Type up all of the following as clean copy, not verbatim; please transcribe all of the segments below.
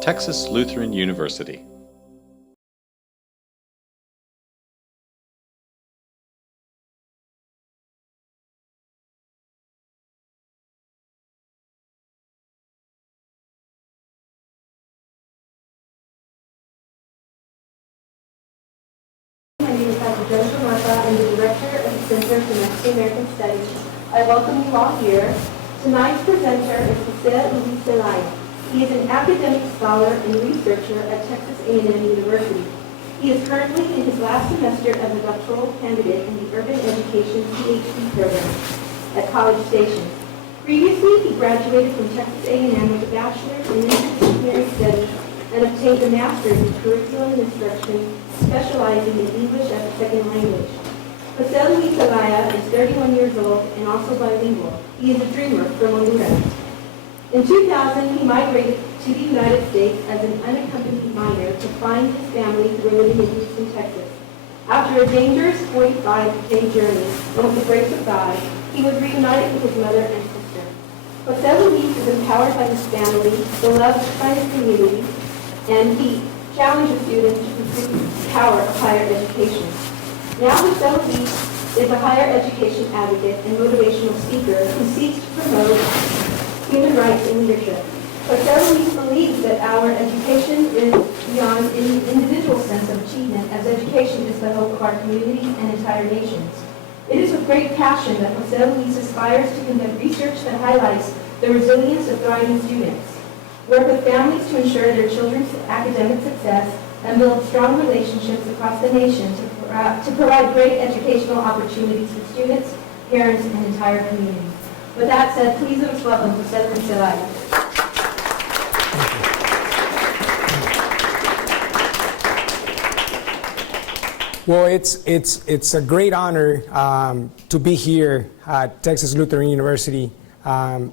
Texas Lutheran University. I'm the Director of the Center for Mexican American Studies. I welcome you all here. Tonight's presenter is Luis Zelaya. He is an academic scholar and researcher at Texas A&M University. He is currently in his last semester as a doctoral candidate in the Urban Education Ph.D. program at College Station. Previously, he graduated from Texas A&M with a bachelor's in interdisciplinary studies and obtained a master's in curriculum and instruction, specializing in English as a second language. Luis Zelaya is 31 years old and also bilingual. He is a dreamer from Honduras. In 2000, he migrated to the United States as an unaccompanied minor to find his family who were living in Houston, Texas. After a dangerous 45-day journey, and with the grace of God, he was reunited with his mother and sister. Luis is empowered by his family, beloved by his community, and he challenges students to pursue the power of higher education. Now Luis is a higher education advocate and motivational speaker who seeks to promote human rights and leadership. Luis believes that our education is beyond any individual sense of achievement, as education is the hope of our community and entire nations. It is with great passion that Luis aspires to conduct research that highlights the resilience of thriving students, work with families to ensure their children's academic success, and build strong relationships across the nation to provide great educational opportunities for students, parents, and entire community. With that said, please let's welcome Luis Zelaya. Well, it's a great honor to be here at Texas Lutheran University and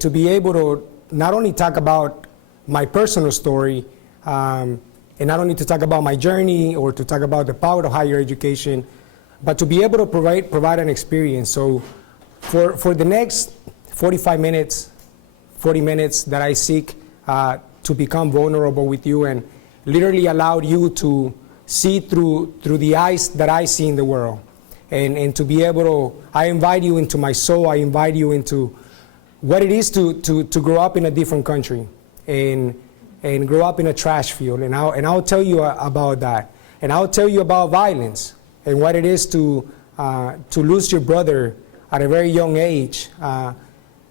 to be able to not only talk about my personal story and not only to talk about my journey or to talk about the power of higher education, but to be able to provide an experience. So for the next 45 minutes, 40 minutes that I seek to become vulnerable with you and literally allow you to see through the eyes that I see in the world. And to be able to, I invite you into my soul, I invite you into what it is to grow up in a different country and grow up in a trash field. And I'll tell you about that. And I'll tell you about violence and what it is to lose your brother at a very young age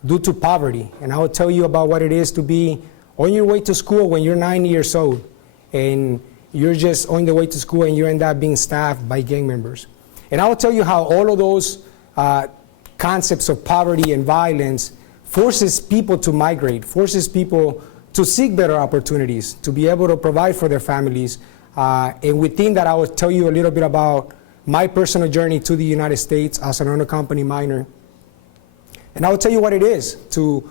due to poverty. And I'll tell you about what it is to be on your way to school when you're 9 years old and you're just on the way to school and you end up being stabbed by gang members. And I'll tell you how all of those concepts of poverty and violence forces people to migrate, forces people to seek better opportunities, to be able to provide for their families. And within that, I will tell you a little bit about my personal journey to the United States as an unaccompanied minor. And I will tell you what it is to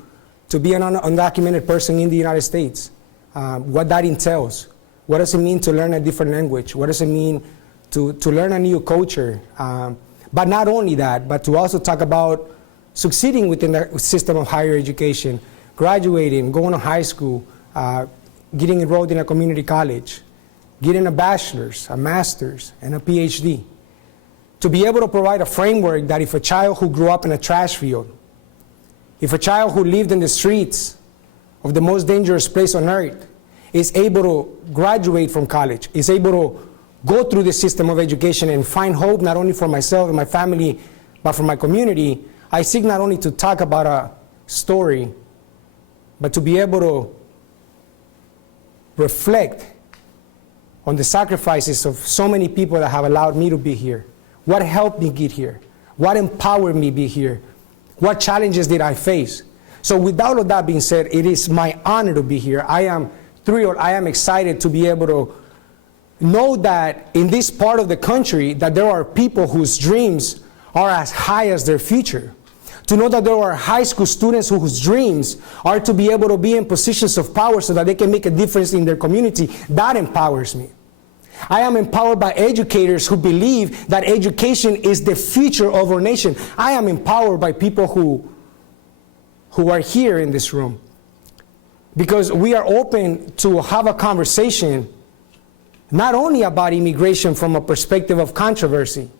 be an undocumented person in the United States, what that entails. What does it mean to learn a different language? What does it mean to learn a new culture? But not only that, but to also talk about succeeding within the system of higher education, graduating, going to high school, getting enrolled in a community college, getting a bachelor's, a master's, and a Ph.D. To be able to provide a framework that if a child who grew up in a trash field, if a child who lived in the streets of the most dangerous place on earth is able to graduate from college, is able to go through the system of education and find hope not only for myself and my family, but for my community, I seek not only to talk about a story, but to be able to reflect on the sacrifices of so many people that have allowed me to be here. What helped me get here? What empowered me be here? What challenges did I face? So with all of that being said, it is my honor to be here. I am thrilled, I am excited to be able to know that in this part of the country that there are people whose dreams are as high as their future. To know that there are high school students whose dreams are to be able to be in positions of power so that they can make a difference in their community, that empowers me. I am empowered by educators who believe that education is the future of our nation. I am empowered by people who are here in this room. because we are open to have a conversation not only about immigration from a perspective of controversy,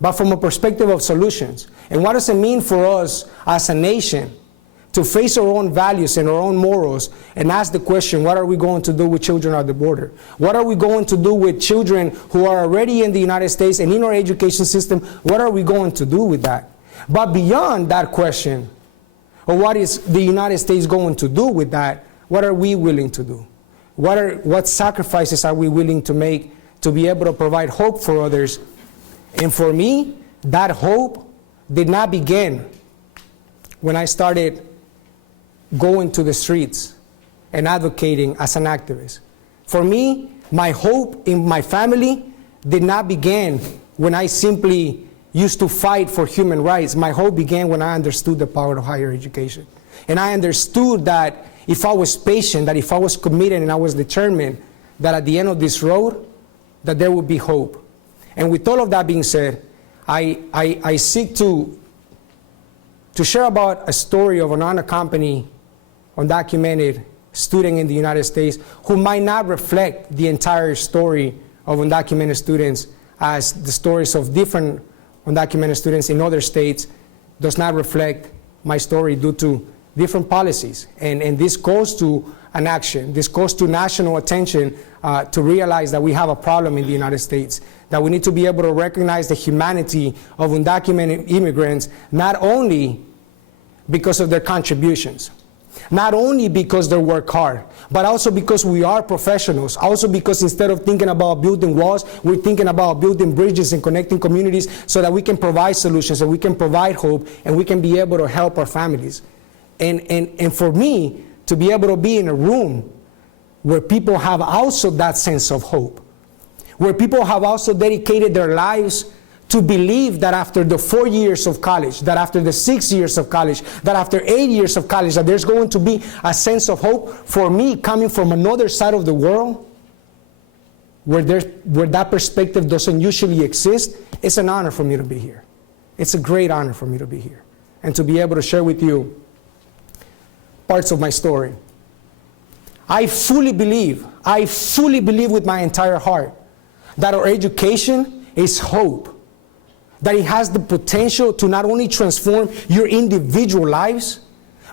but from a perspective of solutions. And what does it mean for us as a nation to face our own values and our own morals and ask the question, what are we going to do with children at the border? What are we going to do with children who are already in the United States and in our education system? What are we going to do with that? But beyond that question, or what is the United States going to do with that, what are we willing to do? What sacrifices are we willing to make to be able to provide hope for others? And for me, that hope did not begin when I started going to the streets and advocating as an activist. For me, my hope in my family did not begin when I simply used to fight for human rights. My hope began when I understood the power of higher education. And I understood that if I was patient, that if I was committed and I was determined, that at the end of this road, that there would be hope. And with all of that being said, I seek to share about a story of an unaccompanied, undocumented student in the United States who might not reflect the entire story of undocumented students, as the stories of different undocumented students in other states does not reflect my story due to different policies. And this goes to an action. This goes to national attention to realize that we have a problem in the United States, that we need to be able to recognize the humanity of undocumented immigrants, not only because of their contributions, not only because they work hard, but also because we are professionals, also because instead of thinking about building walls, we're thinking about building bridges and connecting communities so that we can provide solutions and we can provide hope and we can be able to help our families. And for me, to be able to be in a room where people have also that sense of hope, where people have also dedicated their lives to believe that after the 4 years of college, that after the 6 years of college, that after 8 years of college, that there's going to be a sense of hope. For me, coming from another side of the world, where that perspective doesn't usually exist, it's an honor for me to be here. It's a great honor for me to be here and to be able to share with you parts of my story. I fully believe with my entire heart that our education is hope, that it has the potential to not only transform your individual lives,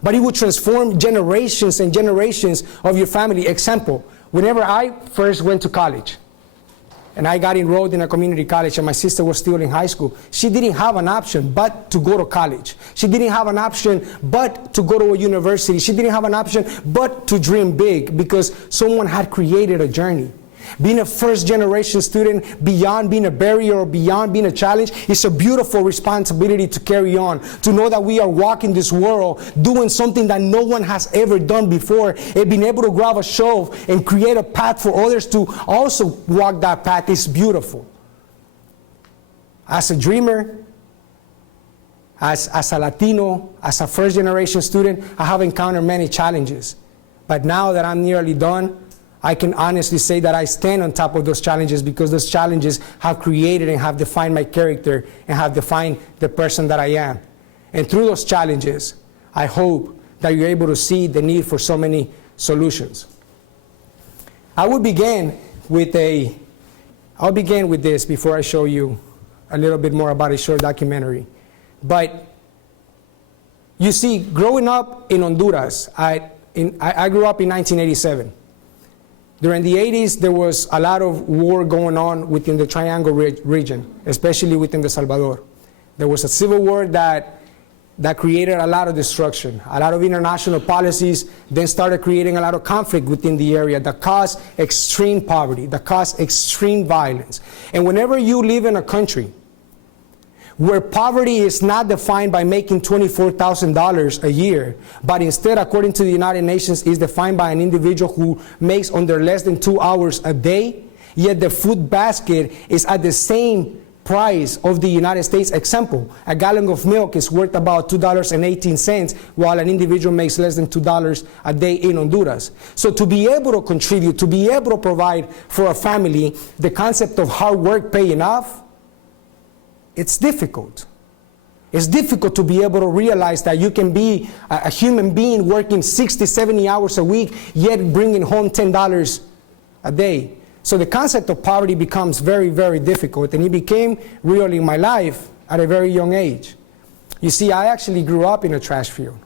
but it will transform generations and generations of your family. Example, whenever I first went to college, and I got enrolled in a community college and my sister was still in high school, she didn't have an option but to go to college. She didn't have an option but to go to a university. She didn't have an option but to dream big because someone had created a journey. Being a first-generation student, beyond being a barrier or beyond being a challenge, is a beautiful responsibility to carry on, to know that we are walking this world doing something that no one has ever done before, and being able to grab a shelf and create a path for others to also walk that path is beautiful. As a dreamer, as a Latino, as a first-generation student, I have encountered many challenges. But now that I'm nearly done, I can honestly say that I stand on top of those challenges because those challenges have created and have defined my character and have defined the person that I am. And through those challenges, I hope that you're able to see the need for so many solutions. I'll begin with this before I show you a little bit more about a short documentary. But you see, growing up in Honduras, I grew up in 1987. During the 80s, there was a lot of war going on within the Triangle region, especially within the Salvador. There was a civil war that created a lot of destruction. A lot of international policies then started creating a lot of conflict within the area that caused extreme poverty, that caused extreme violence. And whenever you live in a country where poverty is not defined by making $24,000 a year, but instead, according to the United Nations, is defined by an individual who makes under less than 2 hours a day, yet the food basket is at the same price of the United States. Example, a gallon of milk is worth about $2.18, while an individual makes less than $2 a day in Honduras. So to be able to contribute, to be able to provide for a family, the concept of hard work paying off, it's difficult. It's difficult to be able to realize that you can be a human being working 60, 70 hours a week, yet bringing home $10 a day. So the concept of poverty becomes very, very difficult, and it became real in my life at a very young age. You see, I actually grew up in a trash field.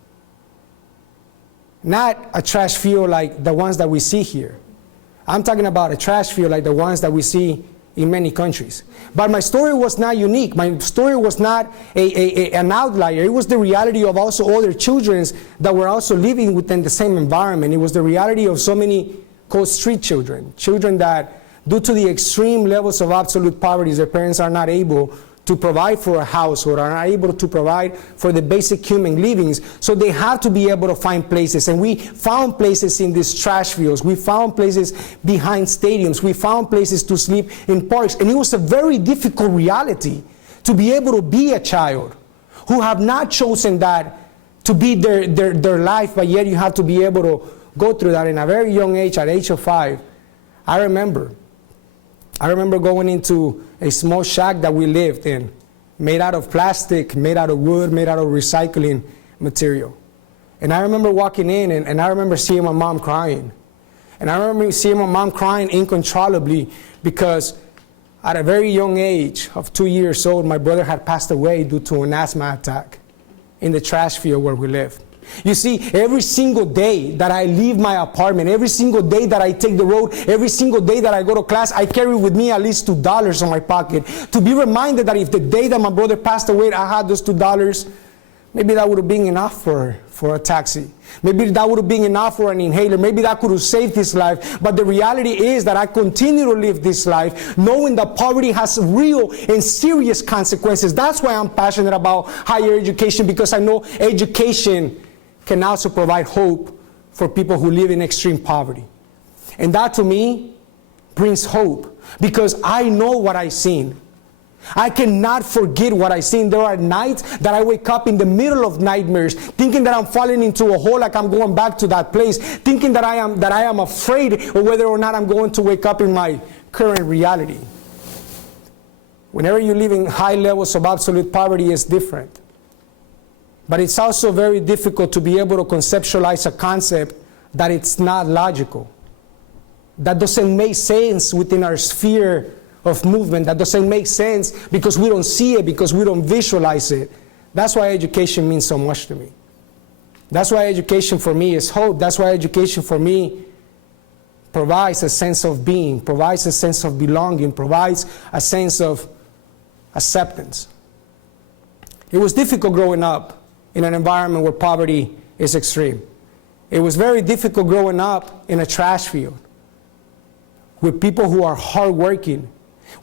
Not a trash field like the ones that we see here. I'm talking about a trash field like the ones that we see in many countries. But my story was not unique. My story was not an outlier. It was the reality of also other children that were also living within the same environment. It was the reality of so many called street children, children that, due to the extreme levels of absolute poverty, their parents are not able to provide for a household, are not able to provide for the basic human livings, so they have to be able to find places. And we found places in these trash fields. We found places behind stadiums. We found places to sleep in parks. And it was a very difficult reality to be able to be a child who have not chosen that to be their life, but yet you have to be able to go through that in a very young age, at the age of 5. I remember going into a small shack that we lived in, made out of plastic, made out of wood, made out of recycling material. And I remember walking in, and I remember seeing my mom crying. And I remember seeing my mom crying uncontrollably because at a very young age of 2 years old, my brother had passed away due to an asthma attack in the trash field where we lived. You see, every single day that I leave my apartment, every single day that I take the road, every single day that I go to class, I carry with me at least $2 in my pocket to be reminded that if the day that my brother passed away, I had those $2, maybe that would have been enough for a taxi. Maybe that would have been enough for an inhaler. Maybe that could have saved his life. But the reality is that I continue to live this life knowing that poverty has real and serious consequences. That's why I'm passionate about higher education, because I know education can also provide hope for people who live in extreme poverty. And that to me brings hope, because I know what I've seen. I cannot forget what I've seen. There are nights that I wake up in the middle of nightmares, thinking that I'm falling into a hole, like I'm going back to that place, thinking that I am afraid of whether or not I'm going to wake up in my current reality. Whenever you live in high levels of absolute poverty, it's different. But it's also very difficult to be able to conceptualize a concept that it's not logical, that doesn't make sense within our sphere of movement, that doesn't make sense because we don't see it, because we don't visualize it. That's why education means so much to me. That's why education for me is hope. That's why education for me provides a sense of being, provides a sense of belonging, provides a sense of acceptance. It was difficult growing up in an environment where poverty is extreme. It was very difficult growing up in a trash field with people who are hardworking,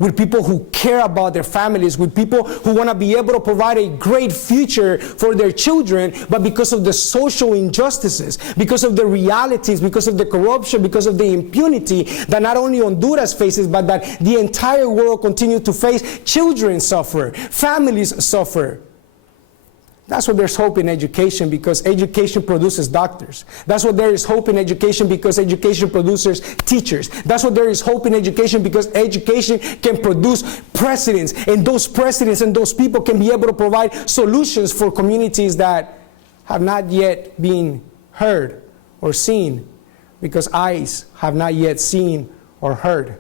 with people who care about their families, with people who want to be able to provide a great future for their children, but because of the social injustices, because of the realities, because of the corruption, because of the impunity that not only Honduras faces, but that the entire world continues to face, children suffer, families suffer. That's what there's hope in education, because education produces doctors. That's what there is hope in education, because education produces teachers. That's what there is hope in education, because education can produce presidents. And those presidents and those people can be able to provide solutions for communities that have not yet been heard or seen, because eyes have not yet seen or heard.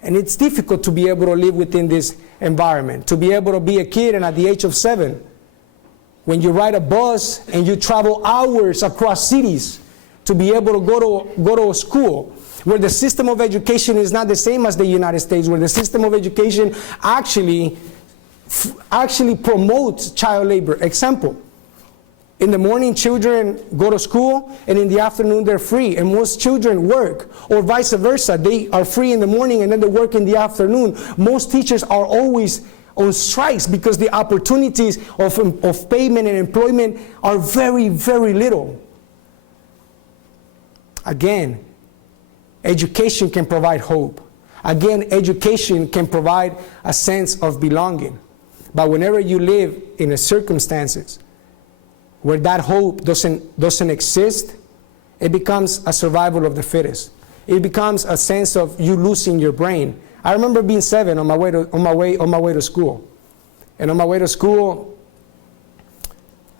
And it's difficult to be able to live within this environment, to be able to be a kid and at the age of 7, when you ride a bus and you travel hours across cities to be able to go to a school where the system of education is not the same as the United States, where the system of education actually promotes child labor. Example, in the morning children go to school and in the afternoon they're free, and most children work, or vice versa. They are free in the morning and then they work in the afternoon. Most teachers are always on strikes because the opportunities of payment and employment are very, very little. Again, education can provide hope. Again, education can provide a sense of belonging. But whenever you live in a circumstances where that hope doesn't exist, it becomes a survival of the fittest. It becomes a sense of you losing your brain. I remember being 7 on my way to school. And on my way to school,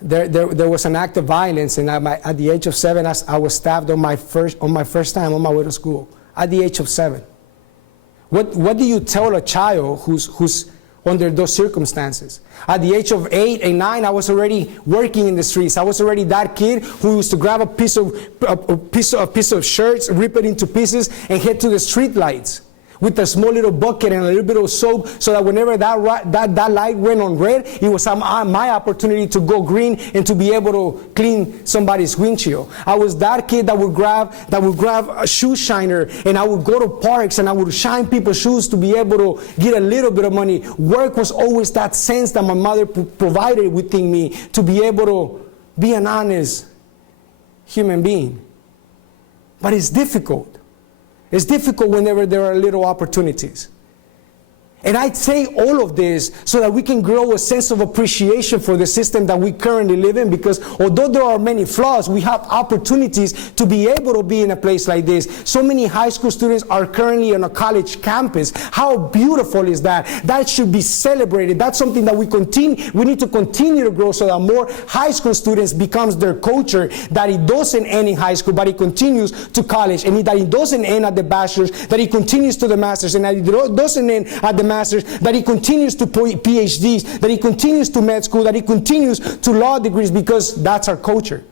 there was an act of violence, and at the age of 7, I was stabbed on my first time on my way to school, at the age of 7. What do you tell a child who's under those circumstances? At the age of 8 and 9, I was already working in the streets. I was already that kid who used to grab a piece of shirts, rip it into pieces, and head to the street lights with a small little bucket and a little bit of soap, so that whenever that light went on red, it was my opportunity to go green and to be able to clean somebody's windshield. I was that kid that would grab a shoe shiner, and I would go to parks and I would shine people's shoes to be able to get a little bit of money. Work was always that sense that my mother provided within me to be able to be an honest human being. But it's difficult. It's difficult whenever there are little opportunities. And I say all of this so that we can grow a sense of appreciation for the system that we currently live in, because although there are many flaws, we have opportunities to be able to be in a place like this. So many high school students are currently on a college campus. How beautiful is that? That should be celebrated. That's something that we need to continue to grow, so that more high school students becomes their culture, that it doesn't end in high school, but it continues to college, and that it doesn't end at the bachelor's, that it continues to the master's, and that it doesn't end at the master's, that he continues to PhDs, that he continues to med school, that he continues to law degrees, because that's our culture.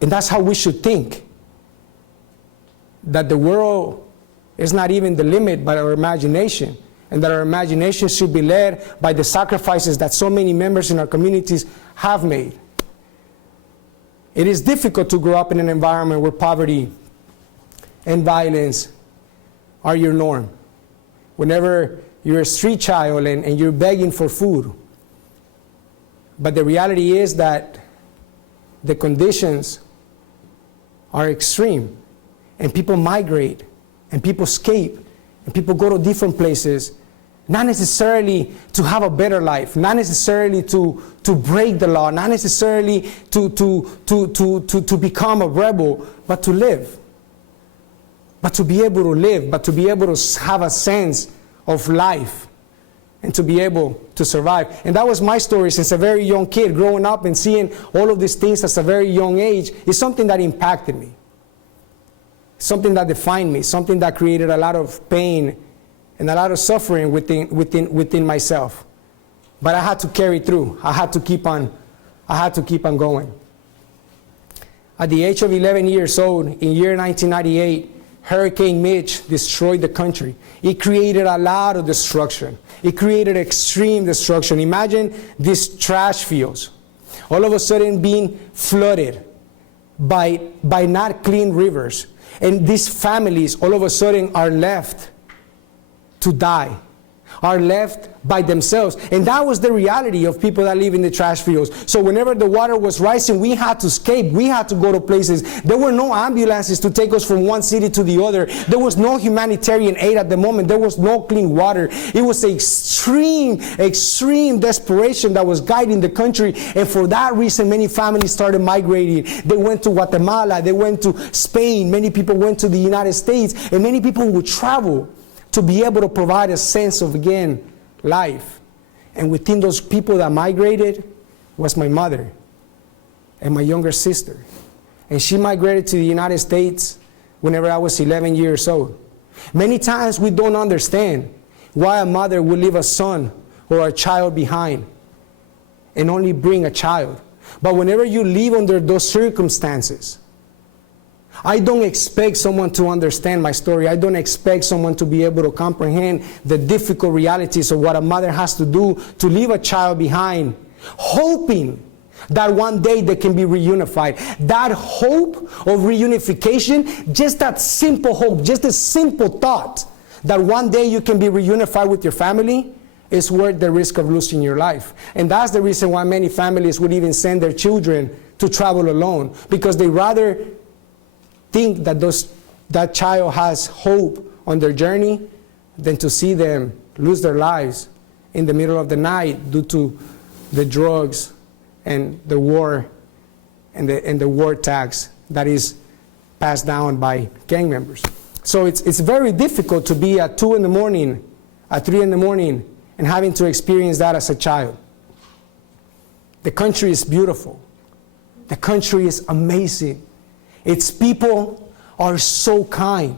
And that's how we should think. That the world is not even the limit, but our imagination. And that our imagination should be led by the sacrifices that so many members in our communities have made. It is difficult to grow up in an environment where poverty and violence are your norm. Whenever you're a street child and you're begging for food. But the reality is that the conditions are extreme, and people migrate, and people escape, and people go to different places, not necessarily to have a better life, not necessarily to break the law, not necessarily to become a rebel, but to live. But to be able to live, but to be able to have a sense of life, and to be able to survive. And that was my story since a very young kid. Growing up and seeing all of these things at a very young age is something that impacted me, something that defined me, something that created a lot of pain and a lot of suffering within myself. But I had to carry through. I had to keep on going. At the age of 11 years old, in year 1998, Hurricane Mitch destroyed the country. It created a lot of destruction. It created extreme destruction. Imagine these trash fields, all of a sudden being flooded by not clean rivers. And these families all of a sudden are left to die, are left by themselves. And that was the reality of people that live in the trash fields. So whenever the water was rising, we had to escape. We had to go to places. There were no ambulances to take us from one city to the other. There was no humanitarian aid at the moment. There was no clean water. It was extreme desperation that was guiding the country. And for that reason, many families started migrating. They went to Guatemala. They went to Spain. Many people went to the United States. And many people would travel to be able to provide a sense of, again, life. And within those people that migrated was my mother and my younger sister. And she migrated to the United States whenever I was 11 years old. Many times we don't understand why a mother would leave a son or a child behind and only bring a child. But whenever you live under those circumstances, I don't expect someone to understand my story. I don't expect someone to be able to comprehend the difficult realities of what a mother has to do to leave a child behind, hoping that one day they can be reunified. That hope of reunification, just that simple hope, just a simple thought that one day you can be reunified with your family, is worth the risk of losing your life. And that's the reason why many families would even send their children to travel alone, because they rather think that child has hope on their journey than to see them lose their lives in the middle of the night due to the drugs and the war and the war tax that is passed down by gang members. So it's very difficult to be at 2 in the morning, at 3 in the morning, and having to experience that as a child. The country is beautiful. The country is amazing. Its people are so kind.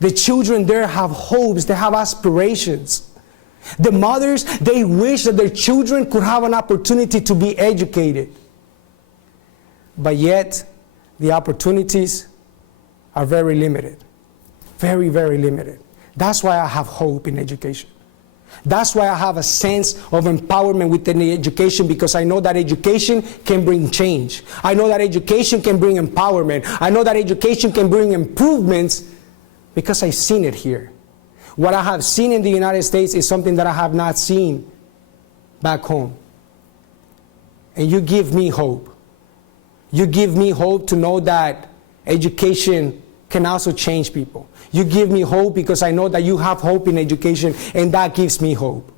The children there have hopes, they have aspirations. The mothers, they wish that their children could have an opportunity to be educated. But yet, the opportunities are very limited. Very, very limited. That's why I have hope in education. That's why I have a sense of empowerment within the education, because I know that education can bring change. I know that education can bring empowerment. I know that education can bring improvements because I've seen it here. What I have seen in the United States is something that I have not seen back home. And you give me hope. You give me hope to know that education can also change people. You give me hope because I know that you have hope in education, and that gives me hope.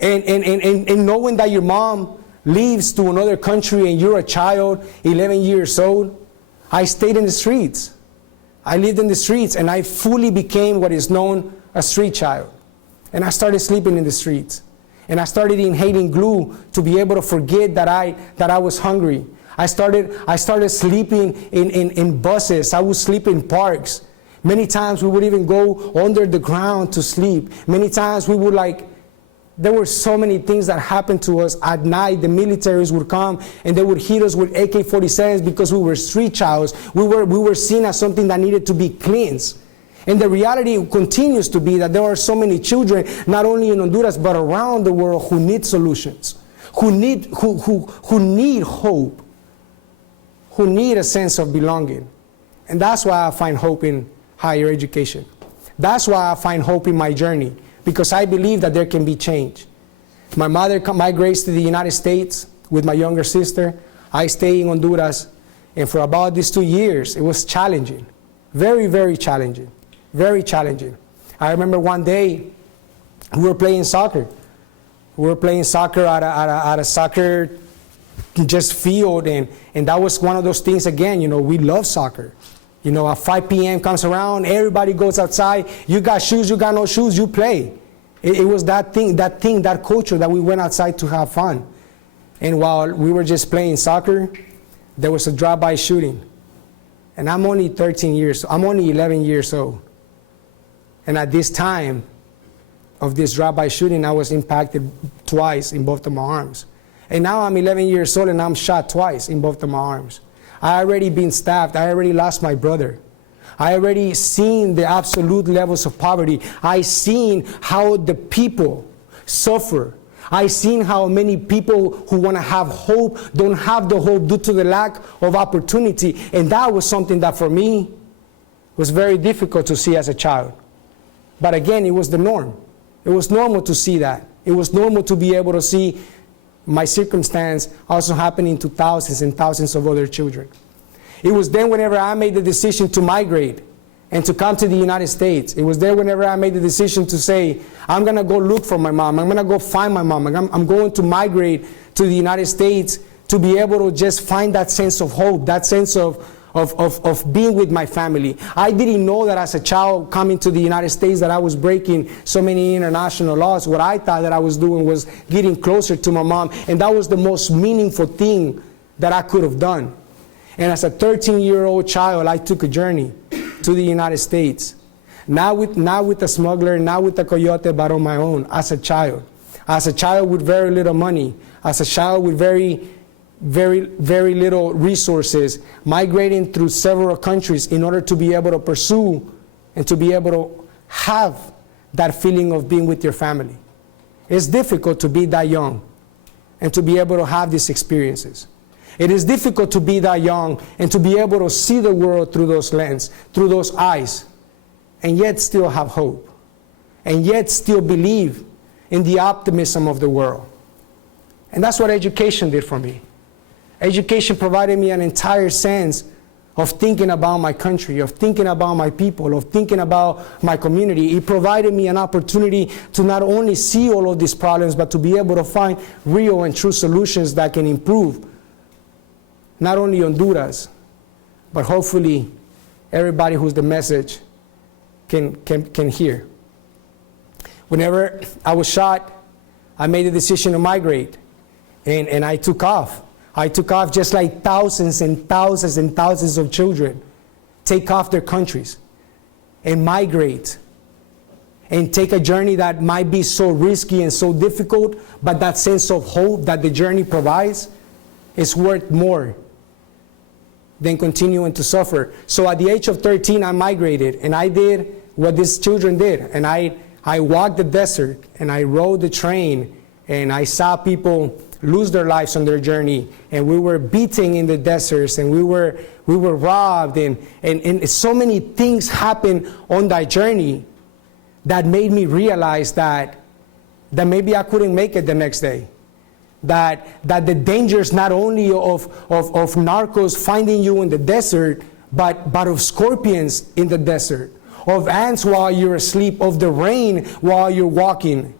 And knowing that your mom leaves to another country and you're a child, 11 years old, I stayed in the streets. I lived in the streets, and I fully became what is known a street child. And I started sleeping in the streets. And I started inhaling glue to be able to forget that I was hungry. I started sleeping in buses. I would sleep in parks. Many times we would even go under the ground to sleep. Many times we would there were so many things that happened to us at night. The militaries would come and they would hit us with AK-47s because we were street childs. We were seen as something that needed to be cleansed. And the reality continues to be that there are so many children, not only in Honduras, but around the world, who need solutions, who need hope, who need a sense of belonging. And that's why I find hope in higher education. That's why I find hope in my journey, because I believe that there can be change. My mother migrates to the United States with my younger sister. I stay in Honduras, and for about these 2 years, it was challenging. Very, very challenging. Very challenging. I remember one day, we were playing soccer. We were playing soccer at a soccer just field, and that was one of those things, again, we love soccer. At 5 p.m. comes around, everybody goes outside. You got shoes, you got no shoes, you play. It was that culture that we went outside to have fun. And while we were just playing soccer, there was a drive-by shooting. And I'm only 11 years old. And at this time of this drive-by shooting, I was impacted twice in both of my arms. And now I'm 11 years old and I'm shot twice in both of my arms. I already been stabbed. I already lost my brother. I already seen the absolute levels of poverty. I seen how the people suffer. I seen how many people who want to have hope don't have the hope due to the lack of opportunity. And that was something that for me was very difficult to see as a child. But again, it was the norm. It was normal to see that. It was normal to be able to see my circumstance also happening to thousands and thousands of other children. It was then whenever I made the decision to migrate and to come to the United States. It was there whenever I made the decision to say, I'm going to go look for my mom. I'm going to go find my mom. I'm going to migrate to the United States to be able to just find that sense of hope, that sense of being with my family. I didn't know that as a child coming to the United States that I was breaking so many international laws. What I thought that I was doing was getting closer to my mom, and that was the most meaningful thing that I could have done. And as a 13-year-old child, I took a journey to the United States. Not with a smuggler, not with a coyote, but on my own, as a child. As a child with very little money, as a child with very little resources, migrating through several countries in order to be able to pursue and to be able to have that feeling of being with your family. It's difficult to be that young and to be able to have these experiences. It is difficult to be that young and to be able to see the world through those lenses, through those eyes, and yet still have hope, and yet still believe in the optimism of the world. And that's what education did for me. Education provided me an entire sense of thinking about my country, of thinking about my people, of thinking about my community. It provided me an opportunity to not only see all of these problems, but to be able to find real and true solutions that can improve not only Honduras, but hopefully everybody who's the message can hear. Whenever I was shot, I made the decision to migrate, and I took off. I took off just like thousands and thousands and thousands of children take off their countries and migrate and take a journey that might be so risky and so difficult, but that sense of hope that the journey provides is worth more than continuing to suffer. So at the age of 13, I migrated, and I did what these children did. And I walked the desert, and I rode the train, and I saw people lose their lives on their journey, and we were beaten in the deserts, and we were robbed, and so many things happened on that journey that made me realize that maybe I couldn't make it the next day. That the dangers not only of narcos finding you in the desert, but of scorpions in the desert, of ants while you're asleep, of the rain while you're walking,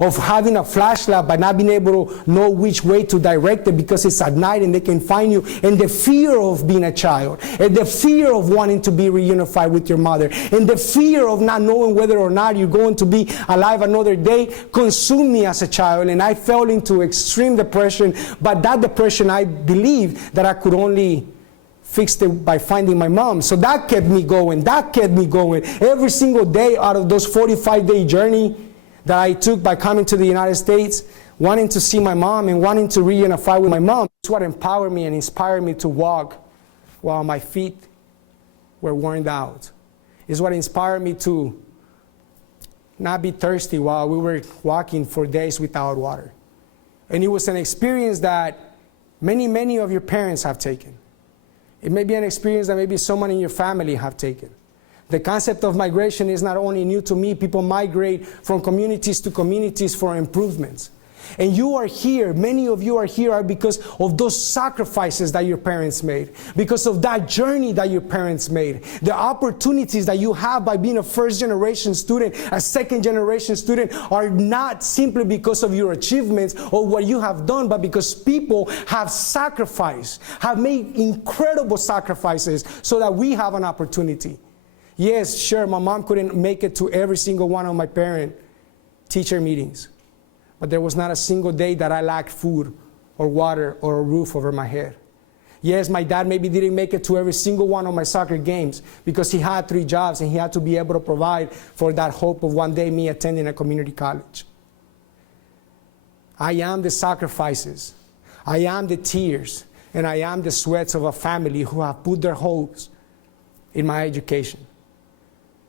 of having a flashlight but not being able to know which way to direct it because it's at night and they can find you, and the fear of being a child, and the fear of wanting to be reunified with your mother, and the fear of not knowing whether or not you're going to be alive another day consumed me as a child, and I fell into extreme depression. But that depression, I believed that I could only fix it by finding my mom. So that kept me going. Every single day out of those 45-day journey that I took by coming to the United States, wanting to see my mom and wanting to reunify with my mom. It's what empowered me and inspired me to walk while my feet were worn out. It's what inspired me to not be thirsty while we were walking for days without water. And it was an experience that many, many of your parents have taken. It may be an experience that maybe someone in your family have taken. The concept of migration is not only new to me. People migrate from communities to communities for improvements. And you are here, many of you are here because of those sacrifices that your parents made, because of that journey that your parents made, the opportunities that you have by being a first-generation student, a second-generation student, are not simply because of your achievements or what you have done, but because people have sacrificed, have made incredible sacrifices so that we have an opportunity. Yes, sure, my mom couldn't make it to every single one of my parent-teacher meetings. But there was not a single day that I lacked food or water or a roof over my head. Yes, my dad maybe didn't make it to every single one of my soccer games because he had 3 jobs and he had to be able to provide for that hope of one day me attending a community college. I am the sacrifices, I am the tears, and I am the sweats of a family who have put their hopes in my education.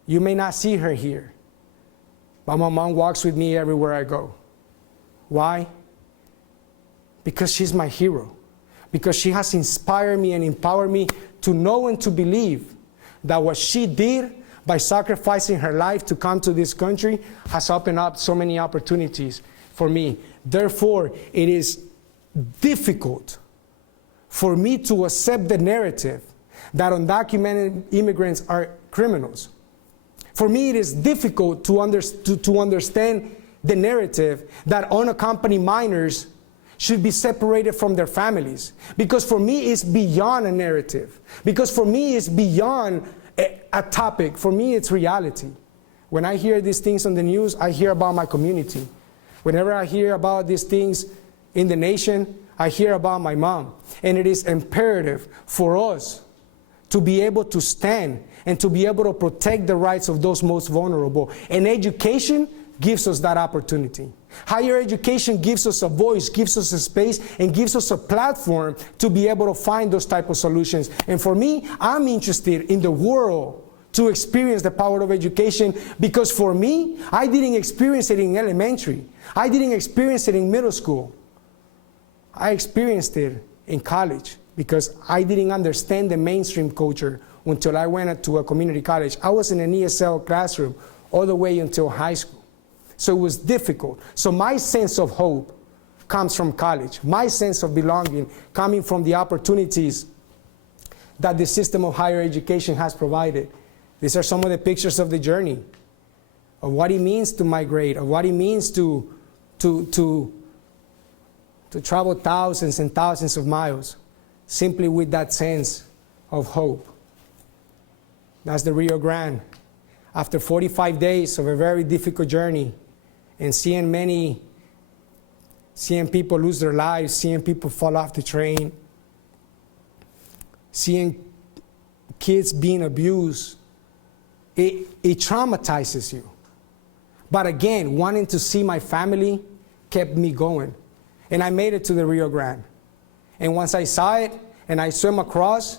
You may not see her here, but my mom walks with me everywhere I go. Why? Because she's my hero. Because she has inspired me and empowered me to know and to believe that what she did by sacrificing her life to come to this country has opened up so many opportunities for me. Therefore, it is difficult for me to accept the narrative that undocumented immigrants are criminals. For me, it is difficult to understand the narrative that unaccompanied minors should be separated from their families. Because for me, it's beyond a narrative. Because for me, it's beyond a topic. For me, it's reality. When I hear these things on the news, I hear about my community. Whenever I hear about these things in the nation, I hear about my mom. And it is imperative for us to be able to stand and to be able to protect the rights of those most vulnerable. And education gives us that opportunity. Higher education gives us a voice, gives us a space, and gives us a platform to be able to find those type of solutions. And for me, I'm interested in the world to experience the power of education, because for me, I didn't experience it in elementary. I didn't experience it in middle school. I experienced it in college because I didn't understand the mainstream culture until I went to a community college. I was in an ESL classroom all the way until high school. So it was difficult. So my sense of hope comes from college. My sense of belonging coming from the opportunities that the system of higher education has provided. These are some of the pictures of the journey, of what it means to migrate, of what it means to travel thousands and thousands of miles, simply with that sense of hope. That's the Rio Grande. After 45 days of a very difficult journey and seeing many seeing people lose their lives, seeing people fall off the train, seeing kids being abused, it traumatizes you. But again, wanting to see my family kept me going. And I made it to the Rio Grande. And once I saw it and I swam across,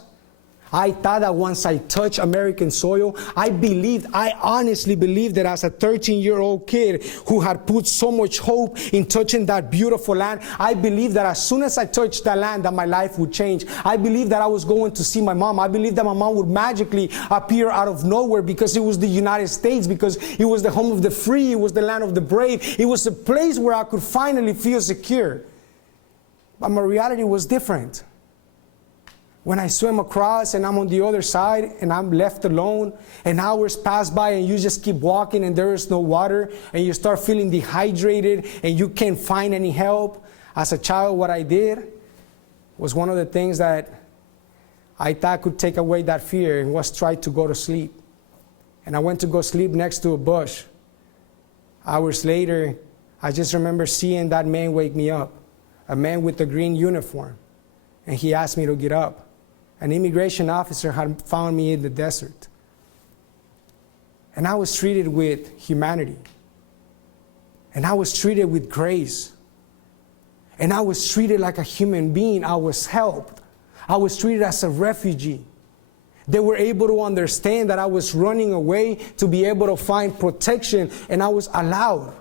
I thought that once I touched American soil, I honestly believed that as a 13-year-old kid who had put so much hope in touching that beautiful land, I believed that as soon as I touched that land, that my life would change. I believed that I was going to see my mom. I believed that my mom would magically appear out of nowhere because it was the United States, because it was the home of the free, it was the land of the brave. It was a place where I could finally feel secure. But my reality was different. When I swim across and I'm on the other side and I'm left alone and hours pass by and you just keep walking and there is no water and you start feeling dehydrated and you can't find any help. As a child, what I did was one of the things that I thought could take away that fear, and was try to go to sleep. And I went to go sleep next to a bush. Hours later, I just remember seeing that man wake me up, a man with a green uniform, and he asked me to get up. An immigration officer had found me in the desert. And I was treated with humanity. And I was treated with grace. And I was treated like a human being. I was helped. I was treated as a refugee. They were able to understand that I was running away to be able to find protection, and I was allowed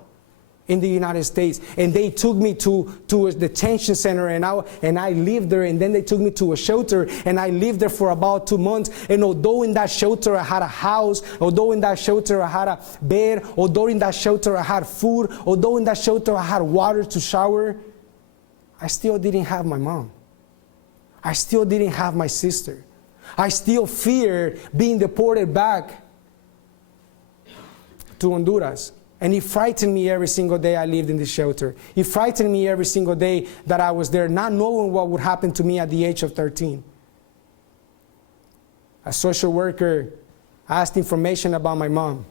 in the United States. And they took me to a detention center, and I lived there, and then they took me to a shelter, and I lived there for about 2 months. And although in that shelter I had a house, although in that shelter I had a bed, although in that shelter I had food, although in that shelter I had water to shower, I still didn't have my mom. I still didn't have my sister. I still feared being deported back to Honduras. And it frightened me every single day I lived in the shelter. It frightened me every single day that I was there, not knowing what would happen to me at the age of 13. A social worker asked information about my mom.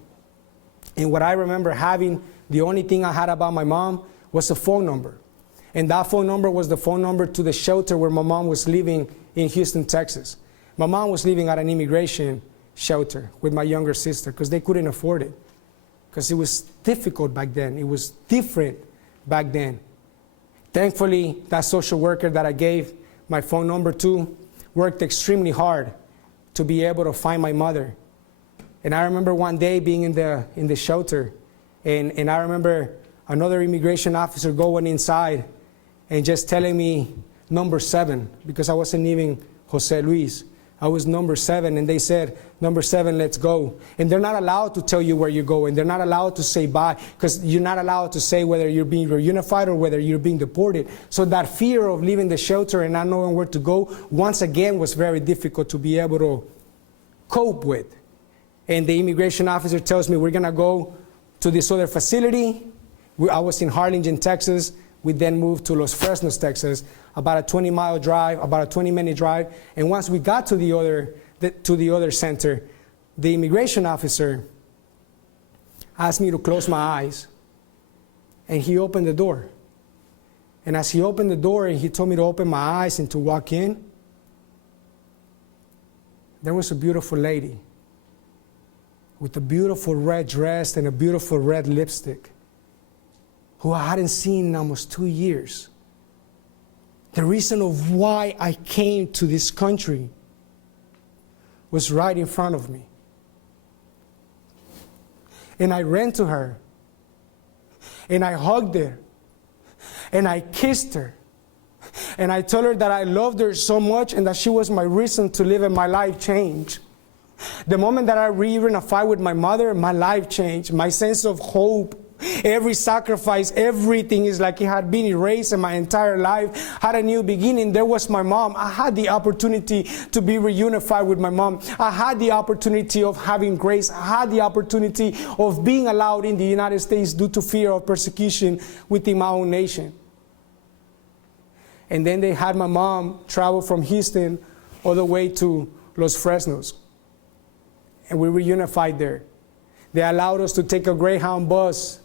And what I remember having, the only thing I had about my mom was a phone number. And that phone number was the phone number to the shelter where my mom was living in Houston, Texas. My mom was living at an immigration shelter with my younger sister because they couldn't afford it. Because it was difficult back then. It was different back then. Thankfully, that social worker that I gave my phone number to worked extremely hard to be able to find my mother. And I remember one day being in the shelter, and I remember another immigration officer going inside and just telling me number 7, because I wasn't even Jose Luis. I was number 7, and they said, number 7, let's go. And they're not allowed to tell you where you're going. They're not allowed to say bye, because you're not allowed to say whether you're being reunified or whether you're being deported. So that fear of leaving the shelter and not knowing where to go, once again, was very difficult to be able to cope with. And the immigration officer tells me, we're going to go to this other facility. I was in Harlingen, Texas. We then moved to Los Fresnos, Texas, about a 20-mile drive, about a 20-minute drive. And once we got to the other center, the immigration officer asked me to close my eyes. And he opened the door. And as he opened the door and he told me to open my eyes and to walk in, there was a beautiful lady with a beautiful red dress and a beautiful red lipstick, who I hadn't seen in almost 2 years. The reason of why I came to this country was right in front of me. And I ran to her, and I hugged her, and I kissed her, and I told her that I loved her so much and that she was my reason to live and my life changed. The moment that I reunified with my mother, my life changed. My sense of hope, every sacrifice, everything is like it had been erased, and my entire life had a new beginning. There was my mom. I had the opportunity to be reunified with my mom. I had the opportunity of having grace. I had the opportunity of being allowed in the United States due to fear of persecution within my own nation. And then they had my mom travel from Houston all the way to Los Fresnos. And we reunified there. They allowed us to take a Greyhound bus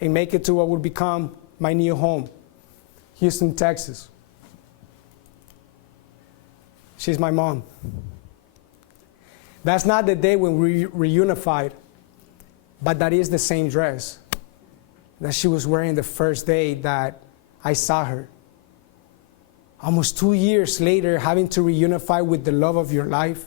and make it to what would become my new home. Houston, Texas. She's my mom. That's not the day when we reunified, but that is the same dress that she was wearing the first day that I saw her. Almost 2 years later, having to reunify with the love of your life.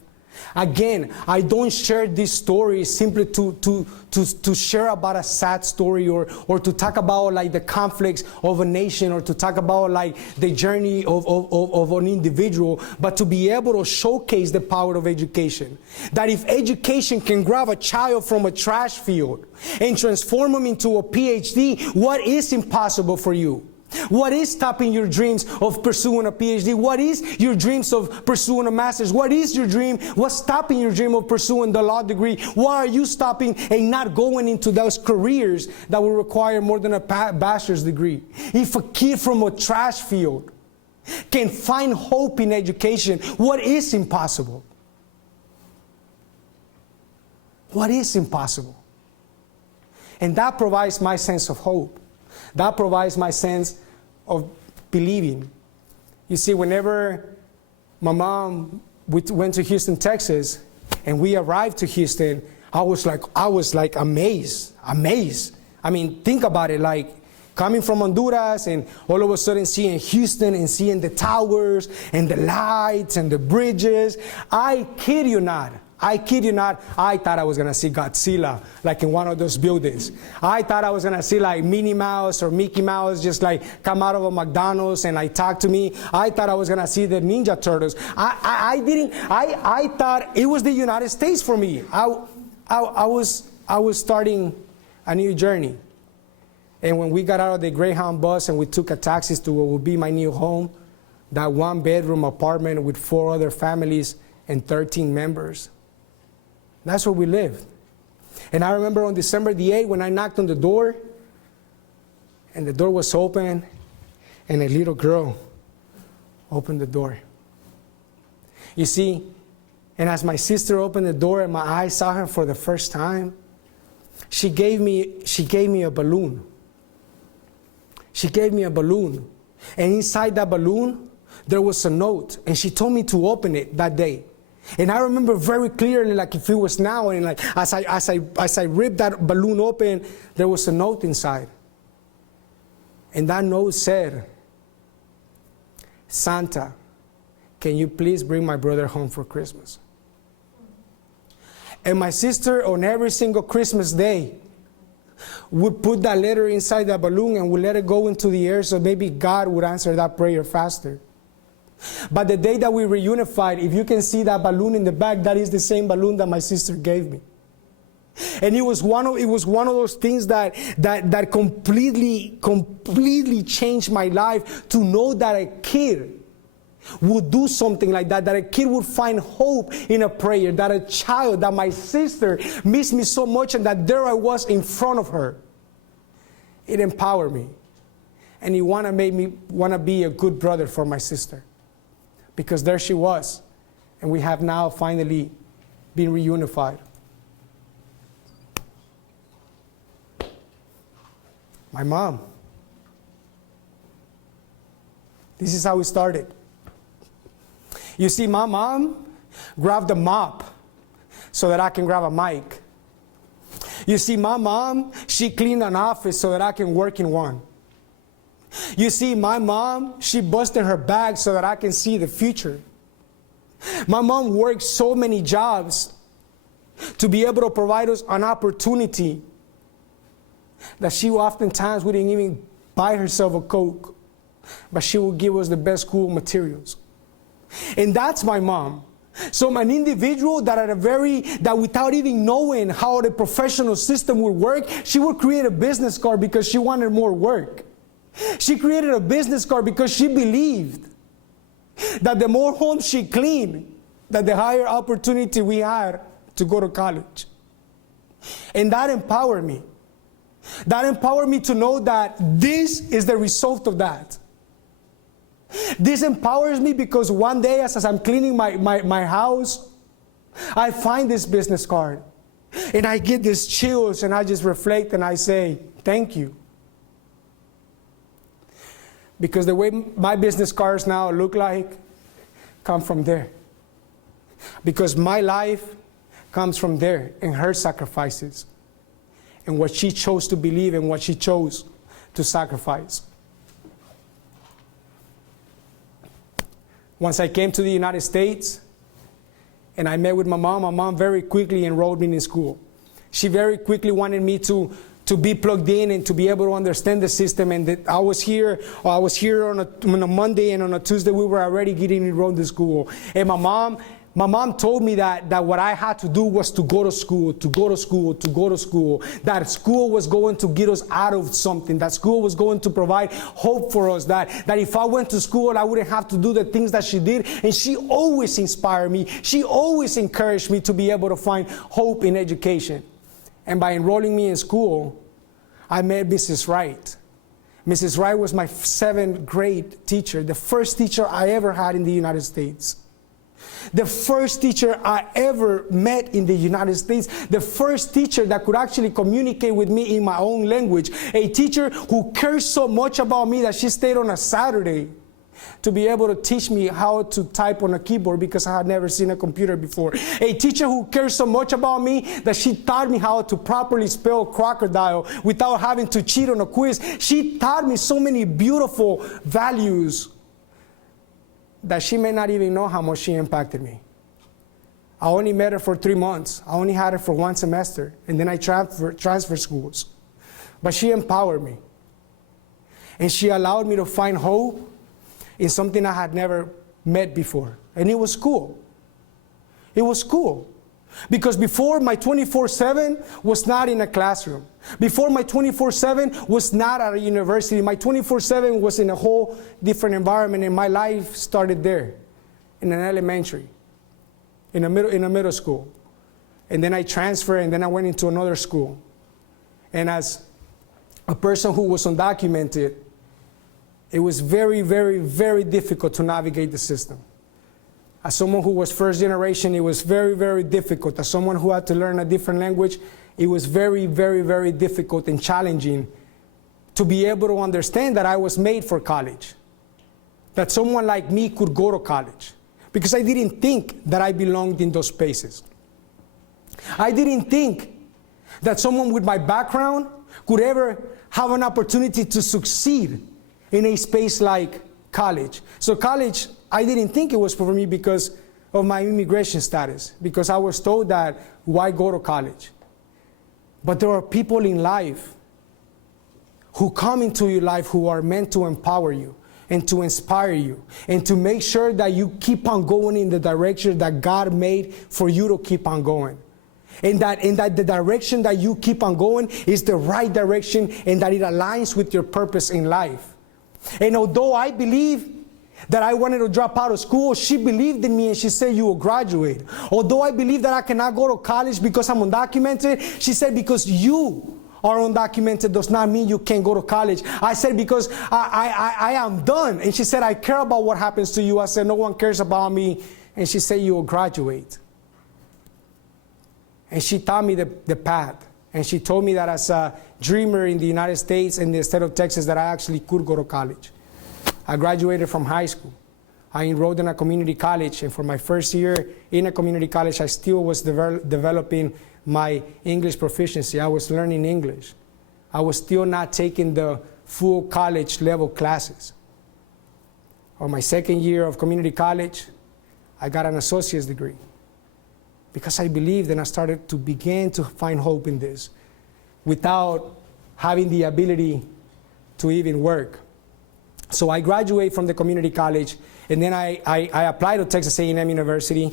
Again, I don't share this story simply to share about a sad story or to talk about like the conflicts of a nation or to talk about like the journey of an individual, but to be able to showcase the power of education. That if education can grab a child from a trash field and transform him into a Ph.D., what is impossible for you? What is stopping your dreams of pursuing a Ph.D.? What is your dreams of pursuing a master's? What is your dream? What's stopping your dream of pursuing the law degree? Why are you stopping and not going into those careers that will require more than a bachelor's degree? If a kid from a trash field can find hope in education, what is impossible? What is impossible? And that provides my sense of hope. That provides my sense of believing. You see, whenever my mom went to Houston, Texas, and we arrived to Houston, I was like amazed. I mean, think about it, like coming from Honduras and all of a sudden seeing Houston and seeing the towers and the lights and the bridges. I kid you not, I thought I was going to see Godzilla, like in one of those buildings. I thought I was going to see like Minnie Mouse or Mickey Mouse just like come out of a McDonald's and like talk to me. I thought I was going to see the Ninja Turtles. I thought it was the United States for me. I was starting a new journey. And when we got out of the Greyhound bus and we took a taxi to what would be my new home, that one bedroom apartment with 4 other families and 13 members. That's where we lived. And I remember on December the 8th when I knocked on the door, and the door was open, and a little girl opened the door. You see, and as my sister opened the door and my eyes saw her for the first time, she gave me a balloon. She gave me a balloon. And inside that balloon, there was a note, and she told me to open it that day. And I remember very clearly, like if it was now, and like as I ripped that balloon open, there was a note inside. And that note said, "Santa, can you please bring my brother home for Christmas?" And my sister, on every single Christmas day, would put that letter inside that balloon and would let it go into the air so maybe God would answer that prayer faster. But the day that we reunified, if you can see that balloon in the back, that is the same balloon that my sister gave me. And it was one of those things that completely changed my life, to know that a kid would do something like that a kid would find hope in a prayer, that a child, that my sister missed me so much and that there I was in front of her. It empowered me. And it made me want to be a good brother for my sister. Because there she was, and we have now finally been reunified. My mom. This is how it started. You see, my mom grabbed a mop so that I can grab a mic. You see, my mom, she cleaned an office so that I can work in one. You see, my mom, she busted her back so that I can see the future. My mom worked so many jobs to be able to provide us an opportunity that she oftentimes wouldn't even buy herself a Coke, but she would give us the best school materials. And that's my mom. So I'm an individual that without even knowing how the professional system would work, she would create a business card because she wanted more work. She created a business card because she believed that the more homes she cleaned, that the higher opportunity we had to go to college. And that empowered me. That empowered me to know that this is the result of that. This empowers me because one day as I'm cleaning my house, I find this business card. And I get these chills and I just reflect and I say, thank you. Because the way my business cards now look like come from there. Because my life comes from there and her sacrifices and what she chose to believe and what she chose to sacrifice. Once I came to the United States and I met with my mom very quickly enrolled me in school. She very quickly wanted me to be plugged in and to be able to understand the system, and that I was here on a Monday, and on a Tuesday we were already getting enrolled in school. And my mom told me that what I had to do was to go to school, that school was going to get us out of something, that school was going to provide hope for us, that if I went to school, I wouldn't have to do the things that she did. And she always inspired me. She always encouraged me to be able to find hope in education. And by enrolling me in school, I met Mrs. Wright. Mrs. Wright was my 7th grade teacher, the first teacher I ever had in the United States. The first teacher I ever met in the United States. The first teacher that could actually communicate with me in my own language. A teacher who cares so much about me that she stayed on a Saturday to be able to teach me how to type on a keyboard because I had never seen a computer before. A teacher who cares so much about me that she taught me how to properly spell crocodile without having to cheat on a quiz. She taught me so many beautiful values that she may not even know how much she impacted me. I only met her for 3 months. I only had her for 1 semester, and then I transferred schools. But she empowered me. And she allowed me to find hope in something I had never met before. And it was school. It was school. Because before, my 24/7 was not in a classroom. Before, my 24/7 was not at a university. My 24/7 was in a whole different environment, and my life started there, in an elementary, in a middle school. And then I transferred, and then I went into another school. And as a person who was undocumented, it was very, very, very difficult to navigate the system. As someone who was first generation, it was very, very difficult. As someone who had to learn a different language, it was very, very, very difficult and challenging to be able to understand that I was made for college. That someone like me could go to college. Because I didn't think that I belonged in those spaces. I didn't think that someone with my background could ever have an opportunity to succeed in a space like college. So college, I didn't think it was for me because of my immigration status, because I was told that why go to college? But there are people in life who come into your life who are meant to empower you and to inspire you and to make sure that you keep on going in the direction that God made for you to keep on going. And that the direction that you keep on going is the right direction, and that it aligns with your purpose in life. And although I believe that I wanted to drop out of school, she believed in me and she said, you will graduate. Although I believe that I cannot go to college because I'm undocumented, she said, because you are undocumented does not mean you can't go to college. I said, because I am done. And she said, I care about what happens to you. I said, no one cares about me. And she said, you will graduate. And she taught me the path. And she told me that as a dreamer in the United States and the state of Texas, that I actually could go to college. I graduated from high school. I enrolled in a community college, and for my first year in a community college, I still was developing my English proficiency. I was learning English. I was still not taking the full college level classes. On my second year of community college, I got an associate's degree because I believed, and I started to begin to find hope in this without having the ability to even work. So I graduated from the community college, and then I applied to Texas A&M University,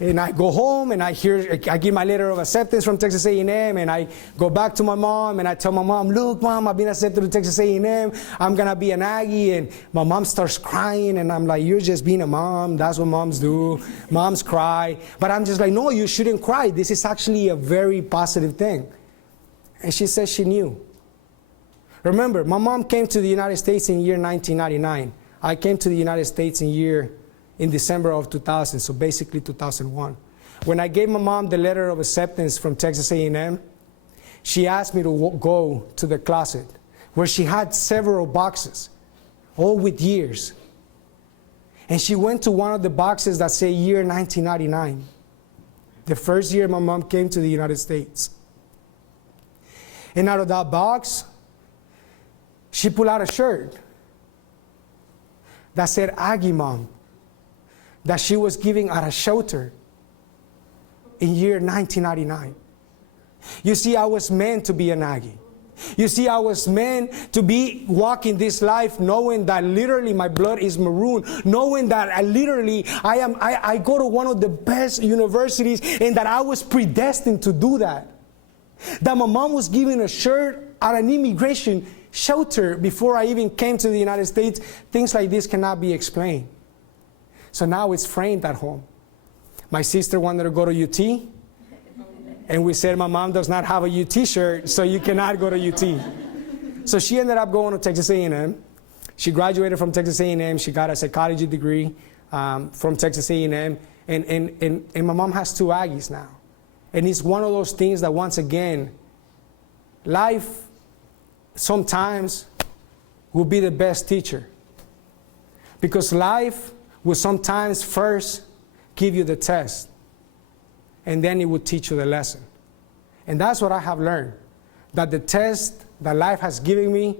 and I go home and I give my letter of acceptance from Texas A&M, and I go back to my mom and I tell my mom, look, Mom, I've been accepted to Texas A&M. I'm gonna be an Aggie. And my mom starts crying, and I'm like, you're just being a mom. That's what moms do. Moms cry. But I'm just like, no, you shouldn't cry. This is actually a very positive thing. And she says she knew. Remember, my mom came to the United States in year 1999. I came to the United States in December of 2000, so basically 2001. When I gave my mom the letter of acceptance from Texas A&M, she asked me to go to the closet where she had several boxes all with years. And she went to one of the boxes that say year 1999, the first year my mom came to the United States. And out of that box, she pulled out a shirt that said Aggie Mom, that she was giving at a shelter in year 1999. You see, I was meant to be an Aggie. You see, I was meant to be walking this life knowing that literally my blood is maroon, knowing that I go to one of the best universities and that I was predestined to do that. That my mom was giving a shirt at an immigration shelter before I even came to the United States. Things like this cannot be explained. So now it's framed at home. My sister wanted to go to UT. And we said, my mom does not have a UT shirt, so you cannot go to UT. So she ended up going to Texas A&M. She graduated from Texas A&M. She got a psychology degree from Texas A&M. And my mom has 2 Aggies now. And it's one of those things that, once again, life sometimes will be the best teacher. Because life will sometimes first give you the test, and then it will teach you the lesson. And that's what I have learned, that the test that life has given me